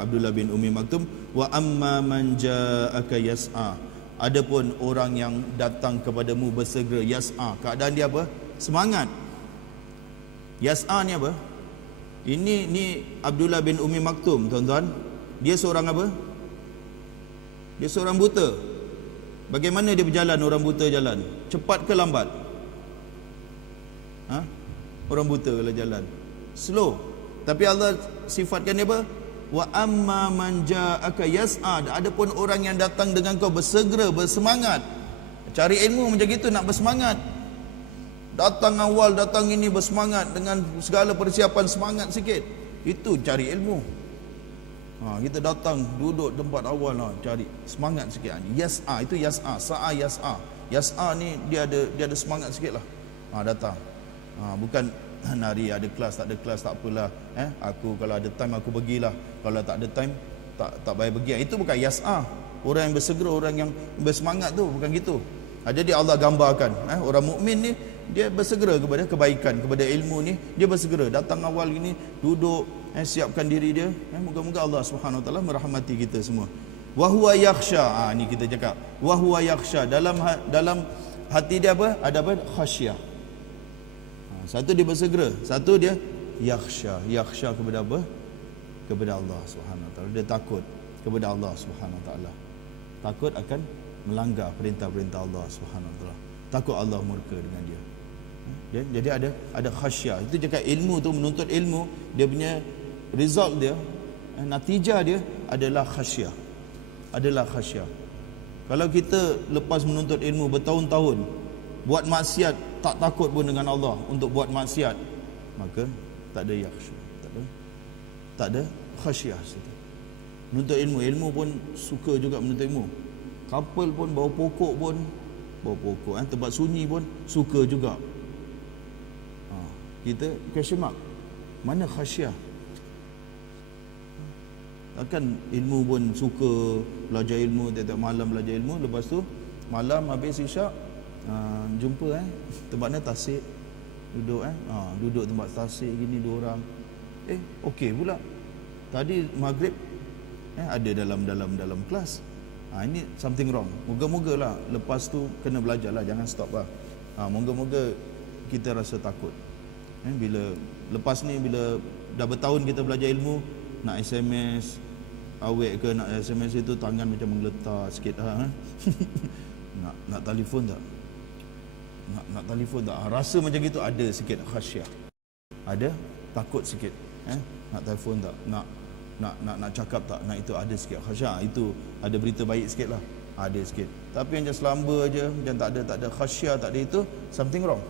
Abdullah bin Ummi Maktum, wa amma man ja'aka yas'a. Adapun orang yang datang kepadamu bersegera, yas'a, keadaan dia apa? Semangat. Yas'a ni apa? Ini Abdullah bin Ummi Maktum, tuan-tuan. Dia seorang apa? Dia seorang buta. Bagaimana dia berjalan, orang buta jalan? Cepat ke lambat? Orang buta kalau jalan slow. Tapi Allah sifatkan dia apa? Wa amma man ja'aka yas'a. Adapun orang yang datang dengan kau bersegera, bersemangat. Cari ilmu macam gitu, nak bersemangat. Datang awal, datang ini bersemangat dengan segala persiapan, semangat sikit. Itu cari ilmu. Kita datang duduk tempat awal cari semangat sikit. Yas'a itu yas'a, sa'a yas'a. Yas'a ni dia ada semangat sikitlah. Datang. Bukan nari ada kelas, tak ada kelas, tak apalah. Aku kalau ada time aku pergilah. Kalau tak ada time tak payah pergi. Itu bukan yas'a. Orang yang bersegera, orang yang bersemangat tu bukan gitu. Jadi Allah gambarkan orang mukmin ni dia bersegera kepada kebaikan, kepada ilmu ni dia bersegera. Datang awal gini, duduk, siapkan diri dia. Moga-moga Allah Subhanahu Wa Taala merahmati kita semua. Wa huwa yakhsha. Ni kita cakap wa huwa yakhsha, dalam hati dia apa? Ada apa? Khasyah. Satu dia bersegera, satu dia yakhsha. Yakhsha kepada apa? Kepada Allah Subhanahu Wa Taala. Dia takut kepada Allah Subhanahu Wa Taala. Takut akan melanggar perintah-perintah Allah Subhanahu Wa Taala. Takut Allah murka dengan dia. Jadi ada khasyah. Itu cakap ilmu tu, menuntut ilmu, dia punya result dia, natijah dia adalah khasyah. Adalah khasyah. Kalau kita lepas menuntut ilmu bertahun-tahun buat maksiat, tak takut pun dengan Allah untuk buat maksiat, maka tak ada yakhsha, tak ada khasyah situ. Menuntut ilmu pun suka juga menuntut ilmu. Kapal pun bawa pokok tempat sunyi pun suka juga. Kita question mark, mana khasyah? Takkan ilmu pun suka belajar ilmu, tiap-tiap malam belajar ilmu, lepas tu malam habis isyak jumpa tempat mana tasik, duduk duduk tempat tasik gini 2 orang. Okey pula. Tadi maghrib ada dalam kelas. Ini something wrong. Moga-moga lah lepas tu kena belajar lah, jangan stop lah. Moga-moga kita rasa takut. Bila lepas ni, bila dah bertahun kita belajar ilmu, nak SMS awek ke nak SMS itu tangan macam menggeletar sikit. Nak telefon tak? Nak telefon tak? Rasa macam gitu, ada sikit khasyah. Ada takut sikit. Nak telefon tak? Nak cakap tak? Nak itu ada sikit khasyah. Itu ada berita baik sikit lah. Ada sikit. Tapi yang just selamba je, macam tak ada khasyah, tak ada itu, something wrong.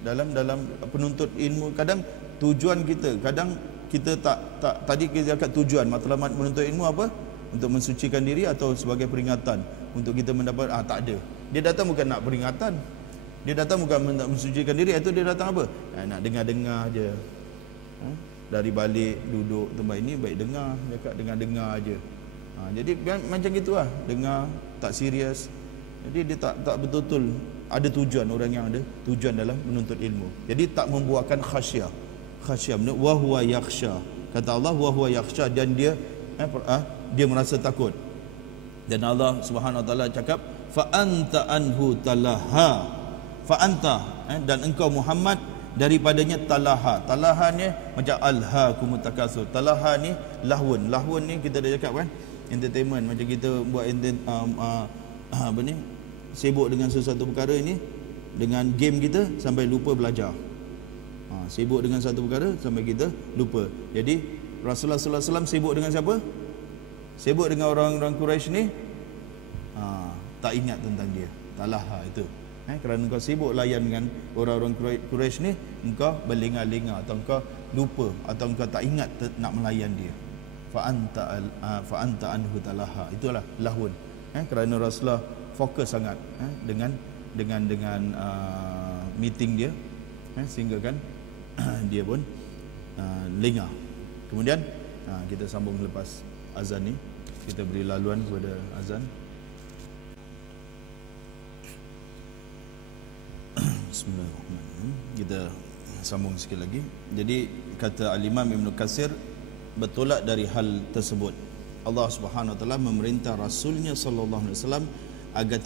Dalam penuntut ilmu, kadang tujuan kita, kadang kita tak tadi kita cakap tujuan matlamat menuntut ilmu apa? Untuk mensucikan diri atau sebagai peringatan untuk kita mendapat, tak ada. Dia datang bukan nak peringatan, dia datang bukan nak mensucikan diri. Itu dia datang apa? Nak dengar-dengar je. Dari balik duduk tempat ini, baik dengar, cakap dengar-dengar je. Jadi macam gitulah, dengar, tak serius. Jadi dia tak betul-betul ada tujuan, orang yang ada tujuan dalam menuntut ilmu. Jadi tak membuahkan khasyah. Khasyah, wa huwa yakhsha. Kata Allah, wa huwa yakhsha, dan dia dia merasa takut. Dan Allah Subhanahu wa taala cakap, fa anta anhu talaha. Fa anta, dan engkau Muhammad daripadanya talaha. Talaha ni macam alhaakumut takatsur. Talaha ni lahun. Lahun ni kita dah cakap kan, entertainment, macam kita buat apa ni, sibuk dengan sesuatu perkara ni, dengan game kita sampai lupa belajar. Sibuk dengan satu perkara sampai kita lupa. Jadi Rasulullah sallallahu alaihi wasallam sibuk dengan siapa? Sibuk dengan orang-orang Quraisy ni, tak ingat tentang dia. Talaha itu. Kerana kau sibuk layan dengan orang-orang Quraisy ni, engkau berlengah-lengah, atau engkau lupa, atau engkau tak ingat nak melayan dia. Fa anta anhu talaha. Itulah lahun. Kerana Rasulullah fokus sangat dengan meeting dia, sehingga kan dia pun lengah. Kemudian kita sambung lepas azan ni, kita beri laluan kepada azan. Bismillahirrahmanirrahim. Kita sambung sikit lagi. Jadi kata Al-Imam Ibn Katsir, bertolak dari hal tersebut, Allah Subhanahu wa taala memerintah Rasulnya sallallahu alaihi wasallam agar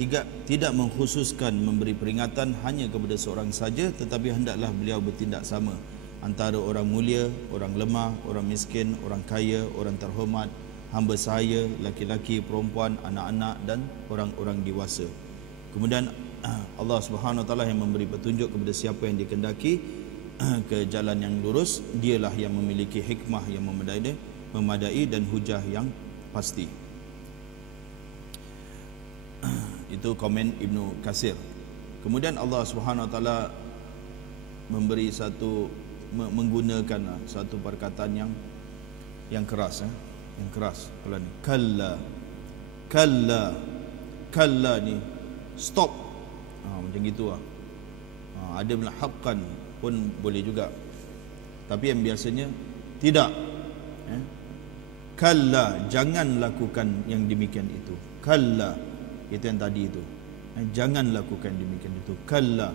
tidak mengkhususkan memberi peringatan hanya kepada seorang saja, tetapi hendaklah beliau bertindak sama antara orang mulia, orang lemah, orang miskin, orang kaya, orang terhormat, hamba sahaya, laki-laki, perempuan, anak-anak, dan orang-orang dewasa. Kemudian Allah Subhanahu wa taala yang memberi petunjuk kepada siapa yang dikehendaki ke jalan yang lurus. Dialah yang memiliki hikmah yang memadai dan hujah yang pasti. Itu komen Ibnu Katsir. Kemudian Allah Subhanahu wa taala memberi menggunakan satu perkataan yang keras, yang keras. Kalau ni kalla ni stop, macam gitu lah. Ada bilang haqqan pun boleh juga, tapi yang biasanya tidak. Kalla, jangan lakukan yang demikian itu. Kalla, itu yang tadi itu. Jangan lakukan demikian itu. Kalla.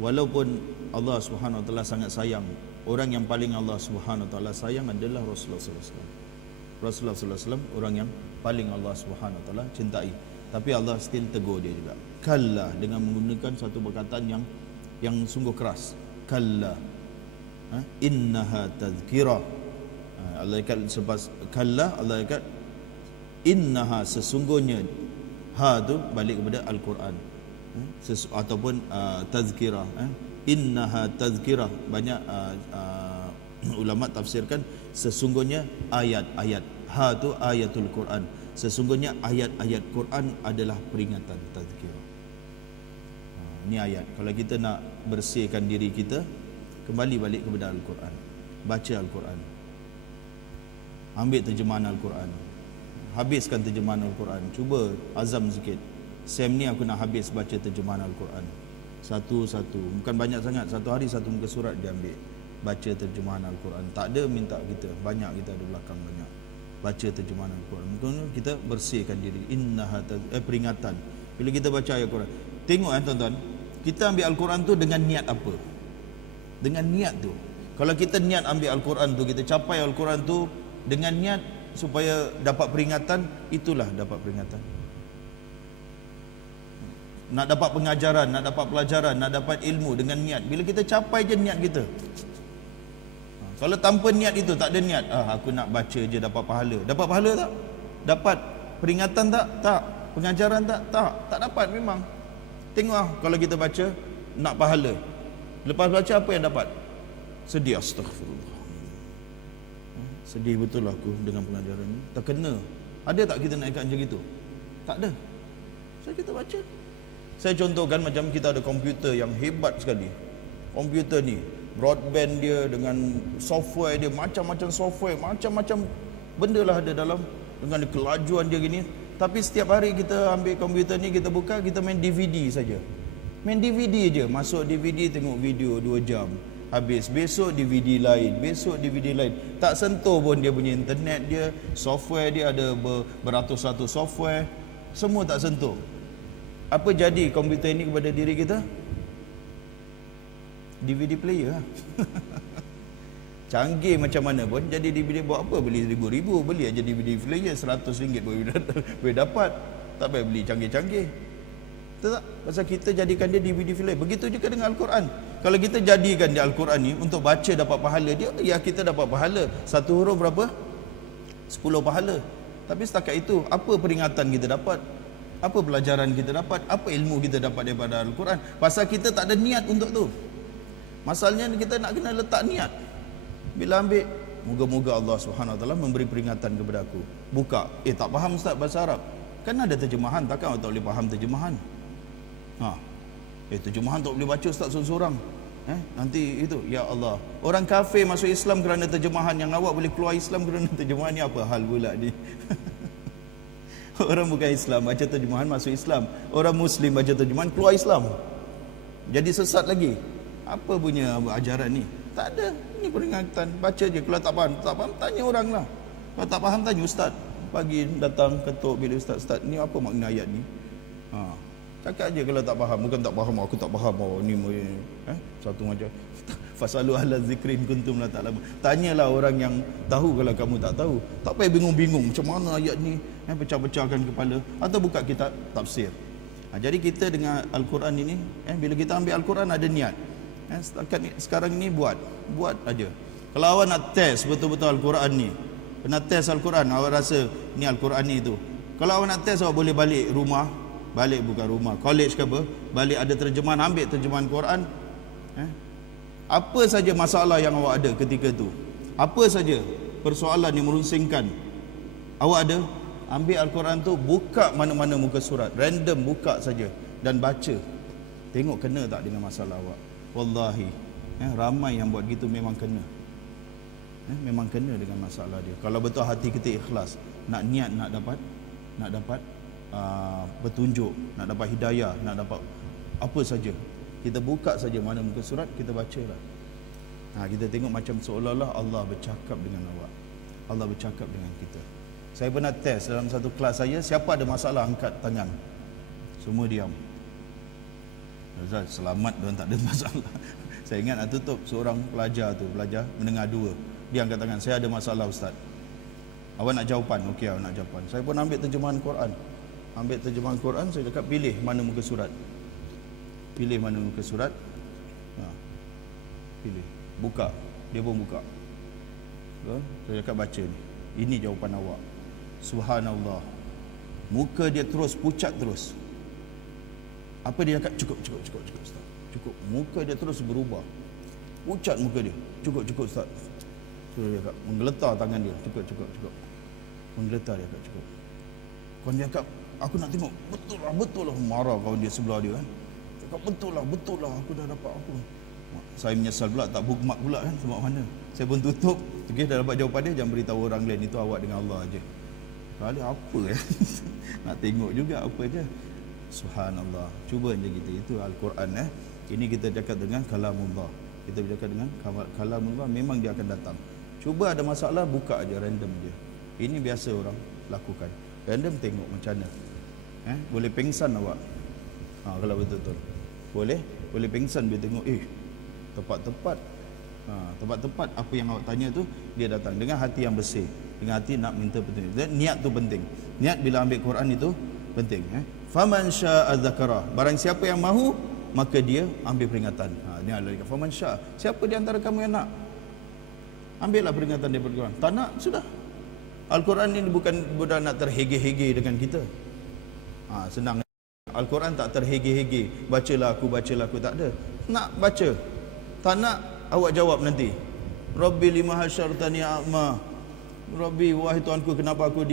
Walaupun Allah Subhanahu wa taala sangat sayang, orang yang paling Allah Subhanahu wa taala sayang adalah Rasulullah sallallahu alaihi wasallam. Rasulullah sallallahu alaihi wasallam orang yang paling Allah Subhanahu wa taala cintai, tapi Allah still tegur dia juga. Kalla, dengan menggunakan satu perkataan yang sungguh keras. Kalla, innaha tadhkirah. Allah kata selepas kalla, Allah kata innaha, sesungguhnya. Ha tu balik kepada Al-Quran, ataupun tazkirah. Innaha tazkirah. Banyak ulama tafsirkan sesungguhnya ayat-ayat. Ha tu ayatul Quran. Sesungguhnya ayat-ayat Quran adalah peringatan, tazkirah. Ini ayat. Kalau kita nak bersihkan diri kita, kembali balik kepada Al-Quran. Baca Al-Quran. Ambil terjemahan Al-Quran. Habiskan terjemahan Al-Quran. Cuba azam sikit, Sem ni aku nak habis baca terjemahan Al-Quran satu-satu. Bukan banyak sangat, satu hari satu muka surat dia ambil, baca terjemahan Al-Quran. Tak ada minta kita banyak, kita ada belakang banyak. Baca terjemahan Al-Quran, mungkin kita bersihkan diri. Innaha peringatan. Bila kita baca ayat Quran, tengok tuan-tuan, kita ambil Al-Quran tu dengan niat apa? Dengan niat tu. Kalau kita niat ambil Al-Quran tu, kita capai Al-Quran tu dengan niat supaya dapat peringatan, itulah dapat peringatan. Nak dapat pengajaran, nak dapat pelajaran, nak dapat ilmu dengan niat. Bila kita capai je niat kita. Kalau tanpa niat itu, tak ada niat, aku nak baca je dapat pahala. Dapat pahala tak? Dapat peringatan tak? Tak. Pengajaran tak? Tak. Tak dapat memang. Tengok kalau kita baca nak pahala, lepas baca apa yang dapat? Sedih, astagfirullah. Sedih betul aku dengan pengajaran ni. Terkena. Ada tak kita nak ikat macam gitu? Tak ada. So kita baca. Saya contohkan macam kita ada komputer yang hebat sekali. Komputer ni, broadband dia dengan software dia, macam-macam software, macam-macam benda lah ada dalam, dengan kelajuan dia gini. Tapi setiap hari kita ambil komputer ni, kita buka, kita main DVD saja. Main DVD je. Masuk DVD, tengok video 2 jam. Habis, besok DVD lain, besok DVD lain. Tak sentuh pun dia punya internet dia, software dia ada beratus-ratus software, semua tak sentuh. Apa jadi komputer ini kepada diri kita? DVD player lah. Canggih macam mana pun, jadi DVD buat apa beli ribu-ribu, beli aja DVD player RM100 boleh dapat. Tak payah beli canggih-canggih. Betul tak? Pasal kita jadikan dia DVD player. Begitu juga dengan Al-Quran. Kalau kita jadikan dia Al-Quran ni untuk baca dapat pahala dia, ya kita dapat pahala. Satu huruf berapa? 10 pahala. Tapi setakat itu, apa peringatan kita dapat? Apa pelajaran kita dapat? Apa ilmu kita dapat daripada Al-Quran? Pasal kita tak ada niat untuk tu. Masalahnya kita nak kena letak niat. Bila ambil, moga-moga Allah Subhanahu Wa Taala memberi peringatan kepada aku. Buka, tak faham Ustaz bahasa Arab. Kan ada terjemahan, takkan awak tak boleh faham terjemahan? Terjemahan tak boleh baca Ustaz seorang-seorang. Nanti itu, ya Allah. Orang kafir masuk Islam kerana terjemahan, yang awak boleh keluar Islam kerana terjemahan, ni apa hal pula ni? Orang bukan Islam baca terjemahan masuk Islam. Orang Muslim baca terjemahan keluar Islam. Jadi sesat lagi. Apa punya ajaran ni? Tak ada. Ini peringatan. Baca je. Kalau tak faham, tanya orang lah. Kalau tak faham, tanya ustaz. Pagi datang ketuk bila ustaz, ni apa makna ayat ni? Cakap je kalau tak faham. Bukan tak faham, aku tak faham. Ni satu macam. Fasalu ahla zikrin kuntum la ta'lamun. Tanyalah orang yang tahu kalau kamu tak tahu. Tak payah bingung-bingung macam mana ayat ni, pecah-pecahkan kepala, atau buka kitab tafsir. Jadi kita dengan Al-Quran ini, bila kita ambil Al-Quran ada niat. Sekarang ni buat aja. Kalau awak nak test betul-betul Al-Quran ni, pernah test Al-Quran, awak rasa ni Al-Quran ni tu. Kalau awak nak test, awak boleh balik rumah, bukan rumah, college ke apa, balik ada terjemahan, ambil terjemahan Quran. Apa saja masalah yang awak ada ketika tu, apa saja persoalan yang merusingkan awak ada, ambil Al-Quran tu, buka mana-mana muka surat, random buka saja dan baca. Tengok kena tak dengan masalah awak. Wallahi, ramai yang buat gitu memang kena. Memang kena dengan masalah dia. Kalau betul hati kita ikhlas, nak niat nak dapat petunjuk, nak dapat hidayah, nak dapat apa saja, kita buka saja mana muka surat, kita bacalah. Kita tengok macam seolah-olah Allah bercakap dengan awak, Allah bercakap dengan kita. Saya pernah test dalam satu kelas saya, siapa ada masalah angkat tangan. Semua diam. Ustaz, selamat dia tak ada masalah. Saya ingat nak tutup, seorang pelajar mendengar dua. Dia angkat tangan, saya ada masalah Ustaz. Awak nak jawapan? Okey, awak nak jawapan. Saya pun ambil terjemahan Quran. Saya cakap pilih mana muka surat. Pilih. Pilih. Buka. Dia pun buka. Saya cakap baca ni. Ini jawapan awak. Subhanallah. Muka dia terus pucat terus. Apa dia cakap? Cukup Ustaz. Cukup. Muka dia terus berubah. Pucat muka dia. Cukup Ustaz. So dia cakap, menggeletar tangan dia. Cukup. Menggeletar dia cakap cukup. Kawan dia cakap, aku nak tengok. Betul lah. Marah kawan dia sebelah dia kan. Cakap betul lah. Aku dah dapat apa. Saya menyesal pula, tak bookmark pula kan. Sebab mana. Saya pun tutup. Okay, dah dapat jawapan dia. Jangan beritahu orang lain. Itu awak dengan Allah aja. Kali apa ya? Nak tengok juga apa je. Subhanallah. Cuba je kita. Itu Al-Quran Ini kita cakap dengan kalamullah. Kita bercakap dengan kalamullah, memang dia akan datang. Cuba ada masalah, buka aja random je. Ini biasa orang lakukan. Random tengok macam mana. Boleh pengsan awak. Kalau betul-betul. Boleh pengsan bila tengok tepat-tepat. Tepat-tepat apa yang awak tanya tu dia datang dengan hati yang bersih, dengan hati nak minta petunjuk. Dan niat tu penting. Niat bila ambil Quran itu penting. Faman syaa'a dzakara. Barang siapa yang mahu, maka dia ambil peringatan. Ini Allah kata faman syaa'a. Siapa di antara kamu yang nak, ambillah peringatan daripada Quran. Tak nak, sudah. Al-Quran ini bukan nak terhege-hege dengan kita. Senang. Al-Quran tak terhege-hege. Bacalah aku, tak ada. Nak baca. Tak nak, awak jawab nanti. Rabbi lima hasyartani a'ma. Rabbi, wahai Tuhanku, kenapa aku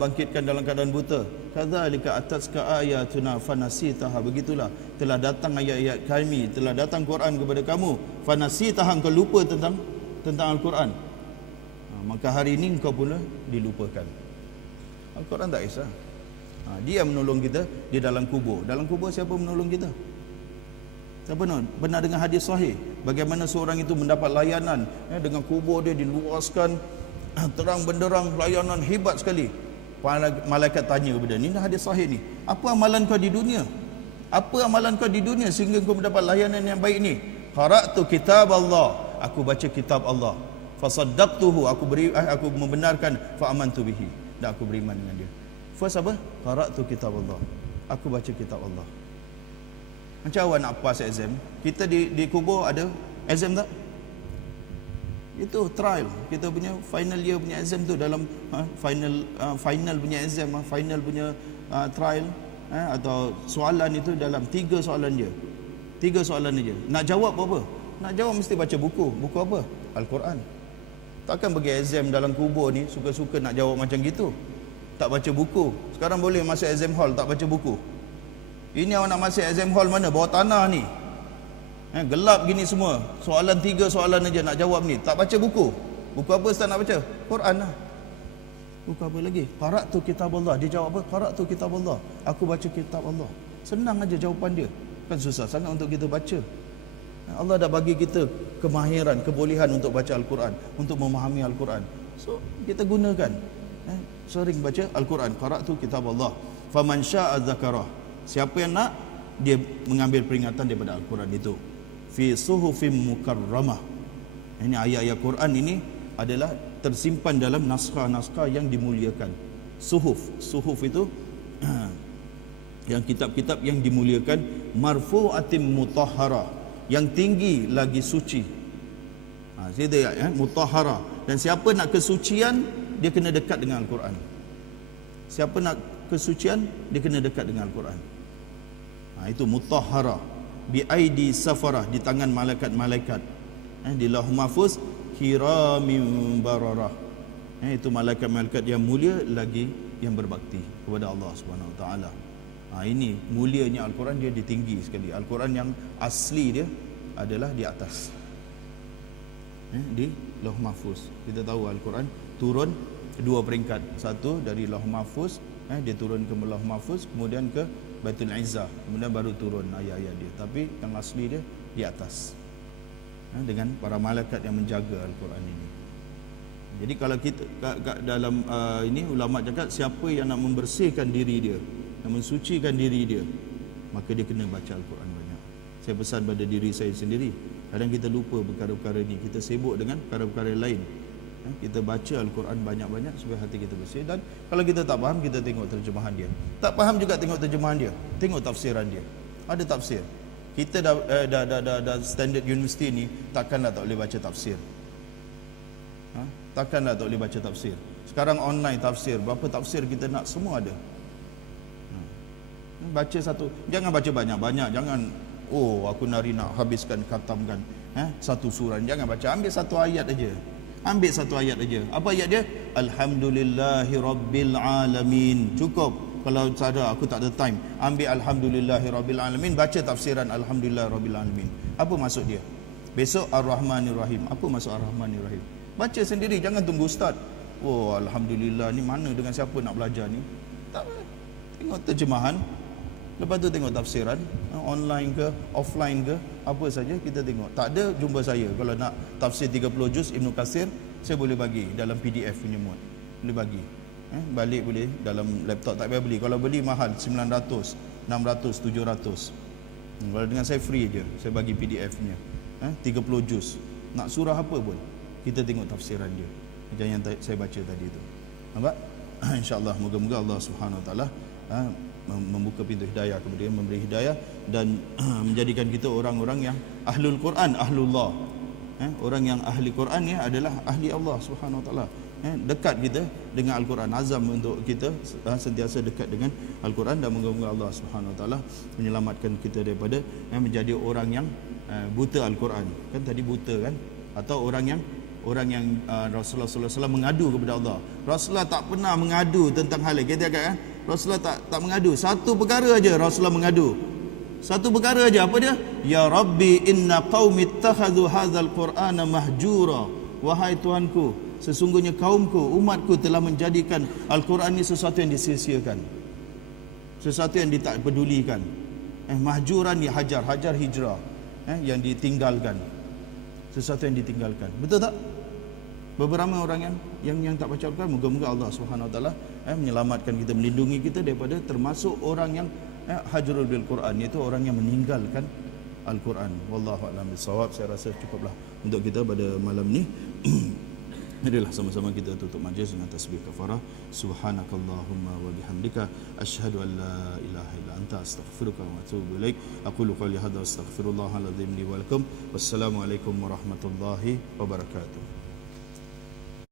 bangkitkan dalam keadaan buta? Kadzalika atatka ayatuna fanasitaha. Begitulah telah datang ayat-ayat kami, telah datang Quran kepada kamu, fanasitaha, engkau lupa tentang Al-Quran. Maka hari ini engkau pula dilupakan. Al-Quran tak kisah. Dia menolong kita di dalam kubur. Dalam kubur siapa menolong kita? Siapa pernah dengar hadis sahih bagaimana seorang itu mendapat layanan dengan kubur dia diluaskan terang benderang, layanan hebat sekali. Malaikat tanya kepada ni hadis sahih ni, apa amalan kau di dunia? Apa amalan kau di dunia sehingga kau mendapat layanan yang baik ni? Qara'tu kitab Allah, aku baca kitab Allah. Fasaddaqtuhu, aku membenarkan, fa amantu bihi, dan aku beriman dengan dia. First apa? Qara'tu kitab Allah, aku baca kitab Allah. Macam awak nak pass exam, kita di kubur ada exam tak? Itu trial, kita punya final year punya exam tu dalam final punya exam, final punya trial, atau soalan itu dalam 3 soalan je. 3 soalan aja. Nak jawab apa? Nak jawab mesti baca buku. Buku apa? Al-Quran. Takkan bagi exam dalam kubur ni suka-suka nak jawab macam gitu. Tak baca buku. Sekarang boleh masuk exam hall tak baca buku. Ini awak nak masuk exam hall mana? Bawah tanah ni. Gelap gini semua. Soalan 3 soalan aja nak jawab ni. Tak baca buku. Buku apa Ustaz nak baca? Quran lah. Buku apa lagi? Qara'tu kitab Allah. Dia jawab apa? Qara'tu kitab Allah. Aku baca kitab Allah. Senang aja jawapan dia. Kan susah sangat untuk kita baca. Allah dah bagi kita kemahiran, kebolehan untuk baca Al-Quran, untuk memahami Al-Quran. So, kita gunakan. Sering baca Al-Quran. Qara'tu kitab Allah. Faman sya'a dzakarah. Siapa yang nak, dia mengambil peringatan daripada Al-Quran itu. Fi suhufim mukarramah. Ini ayat-ayat Quran ini adalah tersimpan dalam naskah-naskah yang dimuliakan. Suhuf itu yang kitab-kitab yang dimuliakan, marfu'atim mutahhara, yang tinggi lagi suci. Situ ya, mutahhara. Dan siapa nak kesucian, dia kena dekat dengan Al-Quran. Siapa nak kesucian, dia kena dekat dengan Al-Quran. Itu mutahhara bi aidi safarah, di tangan malaikat-malaikat, di lauh mahfuz, kiramim bararah. Itu malaikat-malaikat yang mulia lagi yang berbakti kepada Allah Subhanahu Wa Taala. Ini mulianya Al-Quran, dia ditinggi sekali. Al-Quran yang asli dia adalah di atas, di lauh mahfuz. Kita tahu Al-Quran turun 2 peringkat. Satu dari lauh mahfuz, dia turun ke lauh mahfuz, kemudian ke Baitul Izzah, kemudian baru turun ayat-ayat dia. Tapi yang asli dia di atas, dengan para malaikat yang menjaga Al-Quran ini. Jadi kalau kita dalam ini ulama cakap, siapa yang nak membersihkan diri dia, yang mensucikan diri dia, maka dia kena baca Al-Quran banyak. Saya pesan pada diri saya sendiri, kadang kita lupa perkara-perkara ini, kita sibuk dengan perkara-perkara lain. Kita baca Al-Quran banyak-banyak supaya hati kita bersih. Dan kalau kita tak faham, kita tengok terjemahan dia. Tak faham juga, tengok terjemahan dia, tengok tafsiran dia. Ada tafsir. Kita dah standard universiti ni, takkanlah tak boleh baca tafsir. Takkanlah tak boleh baca tafsir. Sekarang online tafsir, berapa tafsir kita nak, semua ada. Baca satu, jangan baca banyak-banyak. Jangan, aku nak habiskan, khatamkan satu surah. Jangan baca, ambil satu ayat aja. Ambil satu ayat aja. Apa ayat dia? Alhamdulillahi Rabbil Alamin. Cukup. Kalau sadar aku tak ada time, ambil Alhamdulillahi Rabbil Alamin, baca tafsiran Alhamdulillahi Rabbil Alamin. Apa maksud dia? Besok Ar-Rahmanir Rahim. Apa maksud Ar-Rahmanir Rahim? Baca sendiri, jangan tunggu ustaz. Alhamdulillah, ni mana dengan siapa nak belajar ni? Tak, tengok terjemahan. Lepas tu tengok tafsiran, online ke, offline ke, apa saja kita tengok. Tak ada, jumpa saya. Kalau nak tafsir 30 juz Ibnu Katsir, saya boleh bagi dalam PDF punya mode. Boleh bagi. Balik boleh dalam laptop, tak payah beli. Kalau beli mahal, 900, 600, 700. Kalau dengan saya free je, saya bagi PDF-nya. 30 juz. Nak surah apa pun, kita tengok tafsiran dia. Macam yang saya baca tadi tu. Nampak? InsyaAllah, moga-moga Allah Subhanahu Wa Taala membuka pintu hidayah, kemudian memberi hidayah dan menjadikan kita orang-orang yang ahlul Quran, ahlullah. Orang yang ahli Quran ni adalah ahli Allah Subhanahu Wa Taala. Dekat kita dengan Al-Quran, azam untuk kita sentiasa dekat dengan Al-Quran, dan moga-moga Allah Subhanahu Wa Taala menyelamatkan kita daripada menjadi orang yang buta Al-Quran. Kan tadi buta kan, atau orang yang Rasulullah sallallahu alaihi wasallam mengadu kepada Allah. Rasulullah tak pernah mengadu tentang hal lain. Kita agak Rasulullah tak mengadu. Satu perkara aja Rasulullah mengadu. Satu perkara aja, apa dia? Ya Rabbi inna qaumi ittakhadhu hadzal Qur'ana mahjura. Wahai Tuhanku, sesungguhnya kaumku, umatku telah menjadikan Al-Quran ini sesuatu yang disia-siakan. Sesuatu yang tak pedulikan. Mahjuran ni hajar hijrah. Yang ditinggalkan. Sesuatu yang ditinggalkan. Betul tak? Beberapa orang yang tak baca Al-Quran, moga-moga Allah Subhanahu Wa Taala menyelamatkan kita, melindungi kita daripada termasuk orang yang hajrul bil Quran, iaitu orang yang meninggalkan Al-Quran. Wallahu a'lam bissawab. Saya rasa cukuplah untuk kita pada malam ni. Marilah sama-sama kita tutup majlis dengan tasbih kafarah. Subhanakallahumma wa bihamdika asyhadu an la ilaha illa anta astaghfiruka wa atubu ilaik. Aqulu qawli hadza astaghfirullahal azim li wa lakum. Wassalamualaikum warahmatullahi wabarakatuh.